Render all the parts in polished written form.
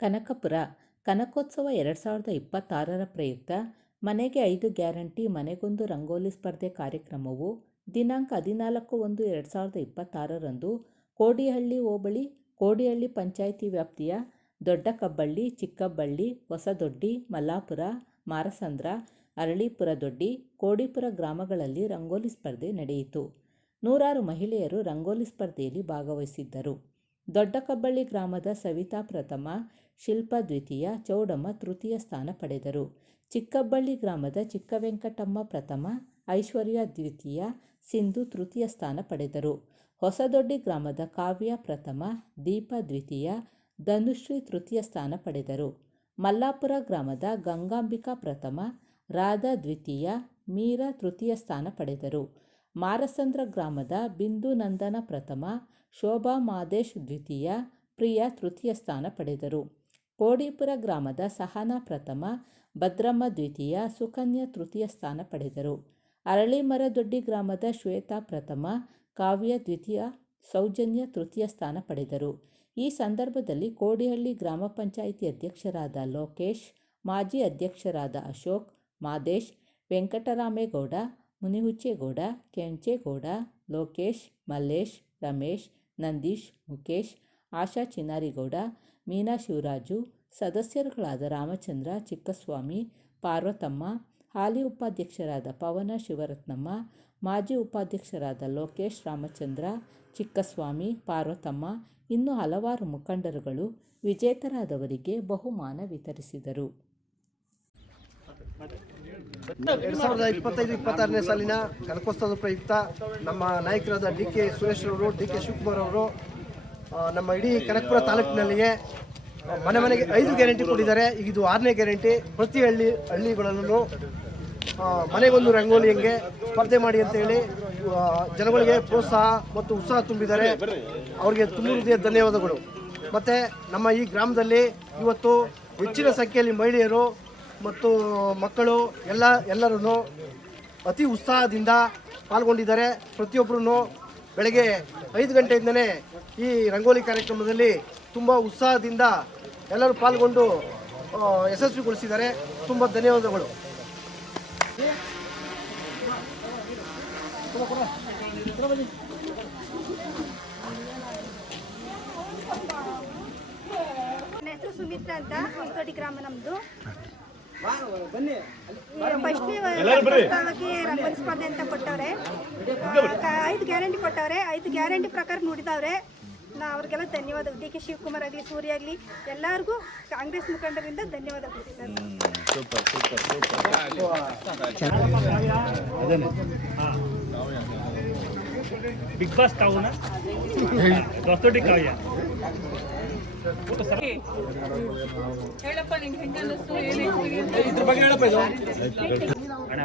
ಕನಕಪುರ ಕನಕೋತ್ಸವ 2026ರ ಪ್ರಯುಕ್ತ ಮನೆಗೆ 5 ಗ್ಯಾರಂಟಿ ಮನೆಗೊಂದು ರಂಗೋಲಿ ಸ್ಪರ್ಧೆ ಕಾರ್ಯಕ್ರಮವು ದಿನಾಂಕ 14/1/2026ರಂದು ಕೋಡಿಹಳ್ಳಿ ಹೋಬಳಿ ಕೋಡಿಹಳ್ಳಿ ಪಂಚಾಯಿತಿ ವ್ಯಾಪ್ತಿಯ ದೊಡ್ಡ ಕಬ್ಬಳ್ಳಿ, ಚಿಕ್ಕಬ್ಬಳ್ಳಿ, ಹೊಸದೊಡ್ಡಿ, ಮಲ್ಲಾಪುರ, ಮಾರಸಂದ್ರ, ಅರಳೀಪುರ ದೊಡ್ಡಿ, ಕೋಡಿಪುರ ಗ್ರಾಮಗಳಲ್ಲಿ ರಂಗೋಲಿ ಸ್ಪರ್ಧೆ ನಡೆಯಿತು. ನೂರಾರು ಮಹಿಳೆಯರು ರಂಗೋಲಿ ಸ್ಪರ್ಧೆಯಲ್ಲಿ ಭಾಗವಹಿಸಿದ್ದರು. ದೊಡ್ಡ ಕಬ್ಬಳ್ಳಿ ಗ್ರಾಮದ ಸವಿತಾ ಪ್ರಥಮ, ಶಿಲ್ಪಾ ದ್ವಿತೀಯ, ಚೌಡಮ್ಮ ತೃತೀಯ ಸ್ಥಾನ ಪಡೆದರು. ಚಿಕ್ಕಬ್ಬಳ್ಳಿ ಗ್ರಾಮದ ಚಿಕ್ಕವೆಂಕಟಮ್ಮ ಪ್ರಥಮ, ಐಶ್ವರ್ಯ ದ್ವಿತೀಯ, ಸಿಂಧು ತೃತೀಯ ಸ್ಥಾನ ಪಡೆದರು. ಹೊಸದೊಡ್ಡಿ ಗ್ರಾಮದ ಕಾವ್ಯ ಪ್ರಥಮ, ದೀಪಾ ದ್ವಿತೀಯ, ಧನುಶ್ರೀ ತೃತೀಯ ಸ್ಥಾನ ಪಡೆದರು. ಮಲ್ಲಾಪುರ ಗ್ರಾಮದ ಗಂಗಾಂಬಿಕಾ ಪ್ರಥಮ, ರಾಧಾ ದ್ವಿತೀಯ, ಮೀರಾ ತೃತೀಯ ಸ್ಥಾನ ಪಡೆದರು. ಮಾರಸಂದ್ರ ಗ್ರಾಮದ ಬಿಂದು ನಂದನ ಪ್ರಥಮ, ಶೋಭಾ ಮಾದೇಶ್ ದ್ವಿತೀಯ, ಪ್ರಿಯಾ ತೃತೀಯ ಸ್ಥಾನ ಪಡೆದರು. ಕೋಡಿಪುರ ಗ್ರಾಮದ ಸಹನಾ ಪ್ರಥಮ, ಭದ್ರಮ್ಮ ದ್ವಿತೀಯ, ಸುಕನ್ಯಾ ತೃತೀಯ ಸ್ಥಾನ ಪಡೆದರು. ಅರಳೀಮರದೊಡ್ಡಿ ಗ್ರಾಮದ ಶ್ವೇತಾ ಪ್ರಥಮ, ಕಾವ್ಯ ದ್ವಿತೀಯ, ಸೌಜನ್ಯ ತೃತೀಯ ಸ್ಥಾನ ಪಡೆದರು. ಈ ಸಂದರ್ಭದಲ್ಲಿ ಕೋಡಿಹಳ್ಳಿ ಗ್ರಾಮ ಪಂಚಾಯಿತಿ ಅಧ್ಯಕ್ಷರಾದ ಲೋಕೇಶ್, ಮಾಜಿ ಅಧ್ಯಕ್ಷರಾದ ಅಶೋಕ್, ಮಾದೇಶ್, ವೆಂಕಟರಾಮೇಗೌಡ, ಮುನಿಹುಚ್ಚೇಗೌಡ, ಕೆಂಚೇಗೌಡ, ಲೋಕೇಶ್, ಮಲ್ಲೇಶ್, ರಮೇಶ್, ನಂದೀಶ್, ಮುಖೇಶ್, ಆಶಾ ಚಿನ್ನಾರಿಗೌಡ, ಮೀನಾ ಶಿವರಾಜು, ಸದಸ್ಯರುಗಳಾದ ರಾಮಚಂದ್ರ, ಚಿಕ್ಕಸ್ವಾಮಿ, ಪಾರ್ವತಮ್ಮ, ಹಾಲಿ ಉಪಾಧ್ಯಕ್ಷರಾದ ಪವನ ಶಿವರತ್ನಮ್ಮ, ಮಾಜಿ ಉಪಾಧ್ಯಕ್ಷರಾದ ಲೋಕೇಶ್, ರಾಮಚಂದ್ರ, ಚಿಕ್ಕಸ್ವಾಮಿ, ಪಾರ್ವತಮ್ಮ ಇನ್ನೂ ಹಲವಾರು ಮುಖಂಡರುಗಳು ವಿಜೇತರಾದವರಿಗೆ ಬಹುಮಾನ ವಿತರಿಸಿದರು. 2025-26ನೇ ಸಾಲಿನ ಕನಕೋತ್ಸವದ ಪ್ರಯುಕ್ತ ನಮ್ಮ ನಾಯಕರಾದ ಡಿ.ಕೆ. ಸುರೇಶ್ ಅವರು, ಡಿ.ಕೆ. ಶಿವಕುಮಾರ್ ಅವರು ನಮ್ಮ ಇಡೀ ಕನಕಪುರ ತಾಲೂಕಿನಲ್ಲಿಯೇ ಮನೆಗೆ 5 ಗ್ಯಾರಂಟಿ ಕೊಟ್ಟಿದ್ದಾರೆ. ಈಗ ಇದು 6ನೇ ಗ್ಯಾರಂಟಿ. ಪ್ರತಿ ಹಳ್ಳಿಗಳಲ್ಲೂ ಮನೆಗೊಂದು ರಂಗೋಲಿ ಹೆಂಗೆ ಸ್ಪರ್ಧೆ ಮಾಡಿ ಅಂತೇಳಿ ಜನಗಳಿಗೆ ಪ್ರೋತ್ಸಾಹ ಮತ್ತು ಉತ್ಸಾಹ ತುಂಬಿದ್ದಾರೆ. ಅವರಿಗೆ ತುಂಬ ಹೃದಯ ಧನ್ಯವಾದಗಳು. ಮತ್ತು ನಮ್ಮ ಈ ಗ್ರಾಮದಲ್ಲಿ ಇವತ್ತು ಹೆಚ್ಚಿನ ಸಂಖ್ಯೆಯಲ್ಲಿ ಮಹಿಳೆಯರು ಮತ್ತು ಮಕ್ಕಳು ಎಲ್ಲರೂ ಅತಿ ಉತ್ಸಾಹದಿಂದ ಪಾಲ್ಗೊಂಡಿದ್ದಾರೆ. ಪ್ರತಿಯೊಬ್ಬರೂ ಬೆಳಗ್ಗೆ 5 ಗಂಟೆಯಿಂದಲೇ ಈ ರಂಗೋಲಿ ಕಾರ್ಯಕ್ರಮದಲ್ಲಿ ತುಂಬ ಉತ್ಸಾಹದಿಂದ ಎಲ್ಲರೂ ಪಾಲ್ಗೊಂಡು ಯಶಸ್ವಿಗೊಳಿಸಿದ್ದಾರೆ. ತುಂಬ ಧನ್ಯವಾದಗಳು. ನನ್ನ ಹೆಸರು ಸುಮಿತ್ರಾ ಅಂತ, ಹೊಸದೊಡ್ಡಿ ಗ್ರಾಮ ನಮ್ಮದು. ಫಸ್ಟ್ನೇ ರಂಗೋಲಿ ಸ್ಪರ್ಧೆ ಅಂತ ಕೊಟ್ಟವ್ರೆ. 5 ಗ್ಯಾರಂಟಿ ಕೊಟ್ಟವ್ರೆ. 5 ಗ್ಯಾರಂಟಿ ಪ್ರಕಾರ ನೋಡಿದವ್ರೆ. ಅವ್ರಿಗೆಲ್ಲ ಧನ್ಯವಾದ. ಡಿ.ಕೆ. ಶಿವಕುಮಾರ್ ಆಗಲಿ, ಸೂರ್ಯ ಆಗಲಿ, ಎಲ್ಲರಿಗೂ ಕಾಂಗ್ರೆಸ್ ಮುಖಂಡರಿಂದ ಧನ್ಯವಾದ ಕೊಟ್ಟಿದ್ದಾರೆ. ಬಿಗ್ ಬಾಸ್ ತಾವುನ ಹೊಸದೊಡ್ಡಿ ಕಾವ್ಯ ಹೇಳಪ್ಪ, ನಿಂಗೆ ಹೆಂಗೆ ಅನ್ನಿಸ್ತು? ಇದ್ರ ಬಗ್ಗೆ ಹೇಳಪ್ಪ. ಇದು ಅಣ್ಣ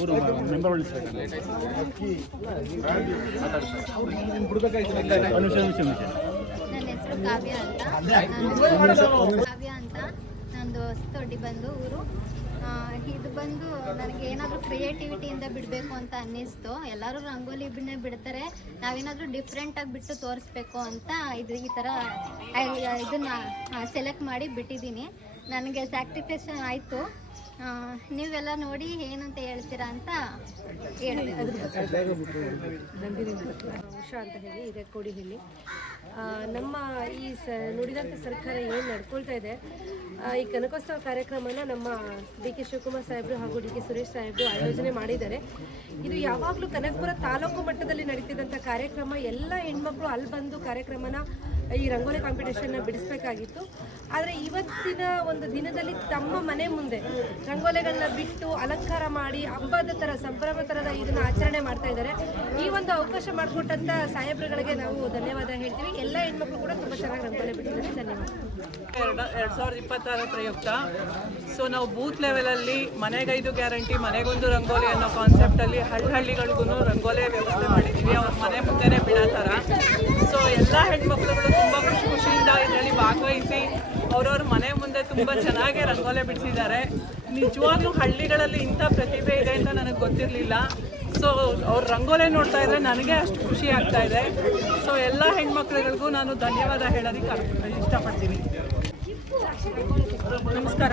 ಊರು ಮೆಂಬರ್ ಉಳಿಸ್ಬೇಕು. ನನ್ನ ಹೆಸರು ಕಾವ್ಯ ಅಂತ. ನಂದು ಹೊಸದೊಡ್ಡಿ ಬಂದು ಊರು. ಇದು ಬಂದು ನನಗೆ ಏನಾದರೂ ಕ್ರಿಯೇಟಿವಿಟಿಯಿಂದ ಬಿಡಬೇಕು ಅಂತ ಅನ್ನಿಸ್ತು. ಎಲ್ಲರೂ ರಂಗೋಲಿ ಬಿಡ್ತಾರೆ, ನಾವೇನಾದರೂ ಡಿಫ್ರೆಂಟಾಗಿ ಬಿಟ್ಟು ತೋರಿಸ್ಬೇಕು ಅಂತ ಈ ಥರ ಇದನ್ನು ಸೆಲೆಕ್ಟ್ ಮಾಡಿ ಬಿಟ್ಟಿದ್ದೀನಿ. ನನಗೆ ಸ್ಯಾಕ್ರಿಫೈಸೇಷನ್ ಆಯಿತು. ನೀವೆಲ್ಲ ನೋಡಿ ಏನಂತ ಹೇಳ್ತೀರಾ ಅಂತ ಹೇಳಿದೆ. ಉಷಾ ಅಂತ ಹೇಳಿ ಇದೆ ಕೋಡಿಹಳ್ಳಿ. ನಮ್ಮ ಈ ನುಡಿದಂಥ ಸರ್ಕಾರ ಏನು ನಡ್ಕೊಳ್ತಾ ಇದೆ, ಈ ಕನಕೋತ್ಸವ ಕಾರ್ಯಕ್ರಮನ ನಮ್ಮ ಡಿ.ಕೆ. ಶಿವಕುಮಾರ್ ಸಾಹೇಬರು ಹಾಗೂ ಡಿ.ಕೆ. ಸುರೇಶ್ ಸಾಹೇಬರು ಆಯೋಜನೆ ಮಾಡಿದ್ದಾರೆ. ಇದು ಯಾವಾಗಲೂ ಕನಕಪುರ ತಾಲೂಕು ಮಟ್ಟದಲ್ಲಿ ನಡೀತಿದ್ದಂಥ ಕಾರ್ಯಕ್ರಮ. ಎಲ್ಲ ಹೆಣ್ಮಕ್ಳು ಅಲ್ಲಿ ಬಂದು ಕಾರ್ಯಕ್ರಮನ ಈ ರಂಗೋಲಿ ಕಾಂಪಿಟೇಷನ್ನ ಬಿಡಿಸ್ಬೇಕಾಗಿತ್ತು. ಆದರೆ ಇವತ್ತಿನ ಒಂದು ದಿನದಲ್ಲಿ ತಮ್ಮ ಮನೆ ಮುಂದೆ ರಂಗೋಲಿಗಳನ್ನ ಬಿಟ್ಟು ಅಲಂಕಾರ ಮಾಡಿ ಹಬ್ಬದ ಥರ ಸಂಭ್ರಮ ಥರದ ಇದನ್ನು ಆಚರಣೆ ಮಾಡ್ತಾ ಇದ್ದಾರೆ. ಈ ಒಂದು ಅವಕಾಶ ಮಾಡಿಕೊಟ್ಟಂಥ ಸಾಹೇಬ್ರುಗಳಿಗೆ ನಾವು ಧನ್ಯವಾದ ಹೇಳ್ತೀವಿ. ಎಲ್ಲ ಹೆಣ್ಮಕ್ಳು ಕೂಡ ತುಂಬ ಚೆನ್ನಾಗಿ ರಂಗೋಲಿ ಬಿಟ್ಟಿದ್ದಾರೆ. ಧನ್ಯವಾದ. 2026 ಪ್ರಯುಕ್ತ ನಾವು ಬೂತ್ ಲೆವೆಲಲ್ಲಿ ಮನೆಗೆ 5 ಗ್ಯಾರಂಟಿ ಮನೆಗೊಂದು ರಂಗೋಲಿ ಅನ್ನೋ ಕಾನ್ಸೆಪ್ಟಲ್ಲಿ ಹಳ್ಳಿಗಳಿಗೂ ರಂಗೋಲಿ ವ್ಯವಸ್ಥೆ ಮಾಡಿದ್ದೀವಿ. ಅವ್ರ ಮನೆ ಮುಂದೆನೇ ಬಿಡೋ ಥರ. ಎಲ್ಲ ಹೆಣ್ಮಕ್ಳುಗಳು ತುಂಬ ಖುಷಿಯಿಂದ ಇದರಲ್ಲಿ ಭಾಗವಹಿಸಿ ಅವ್ರವ್ರ ಮನೆ ಮುಂದೆ ತುಂಬ ಚೆನ್ನಾಗಿ ರಂಗೋಲಿ ಬಿಡಿಸಿದ್ದಾರೆ. ನಿಜವಾಗ್ಲೂ ಹಳ್ಳಿಗಳಲ್ಲಿ ಇಂಥ ಪ್ರತಿಭೆ ಇದೆ ಅಂತ ನನಗೆ ಗೊತ್ತಿರಲಿಲ್ಲ. ಅವ್ರ ರಂಗೋಲಿ ನೋಡ್ತಾ ಇದ್ರೆ ನನಗೆ ಅಷ್ಟು ಖುಷಿ ಆಗ್ತಾ ಇದೆ. ಎಲ್ಲ ಹೆಣ್ಮಕ್ಳುಗಳಿಗೂ ನಾನು ಧನ್ಯವಾದ ಹೇಳೋದಕ್ಕೆ ಇಷ್ಟಪಡ್ತೀನಿ. ನಮಸ್ಕಾರ.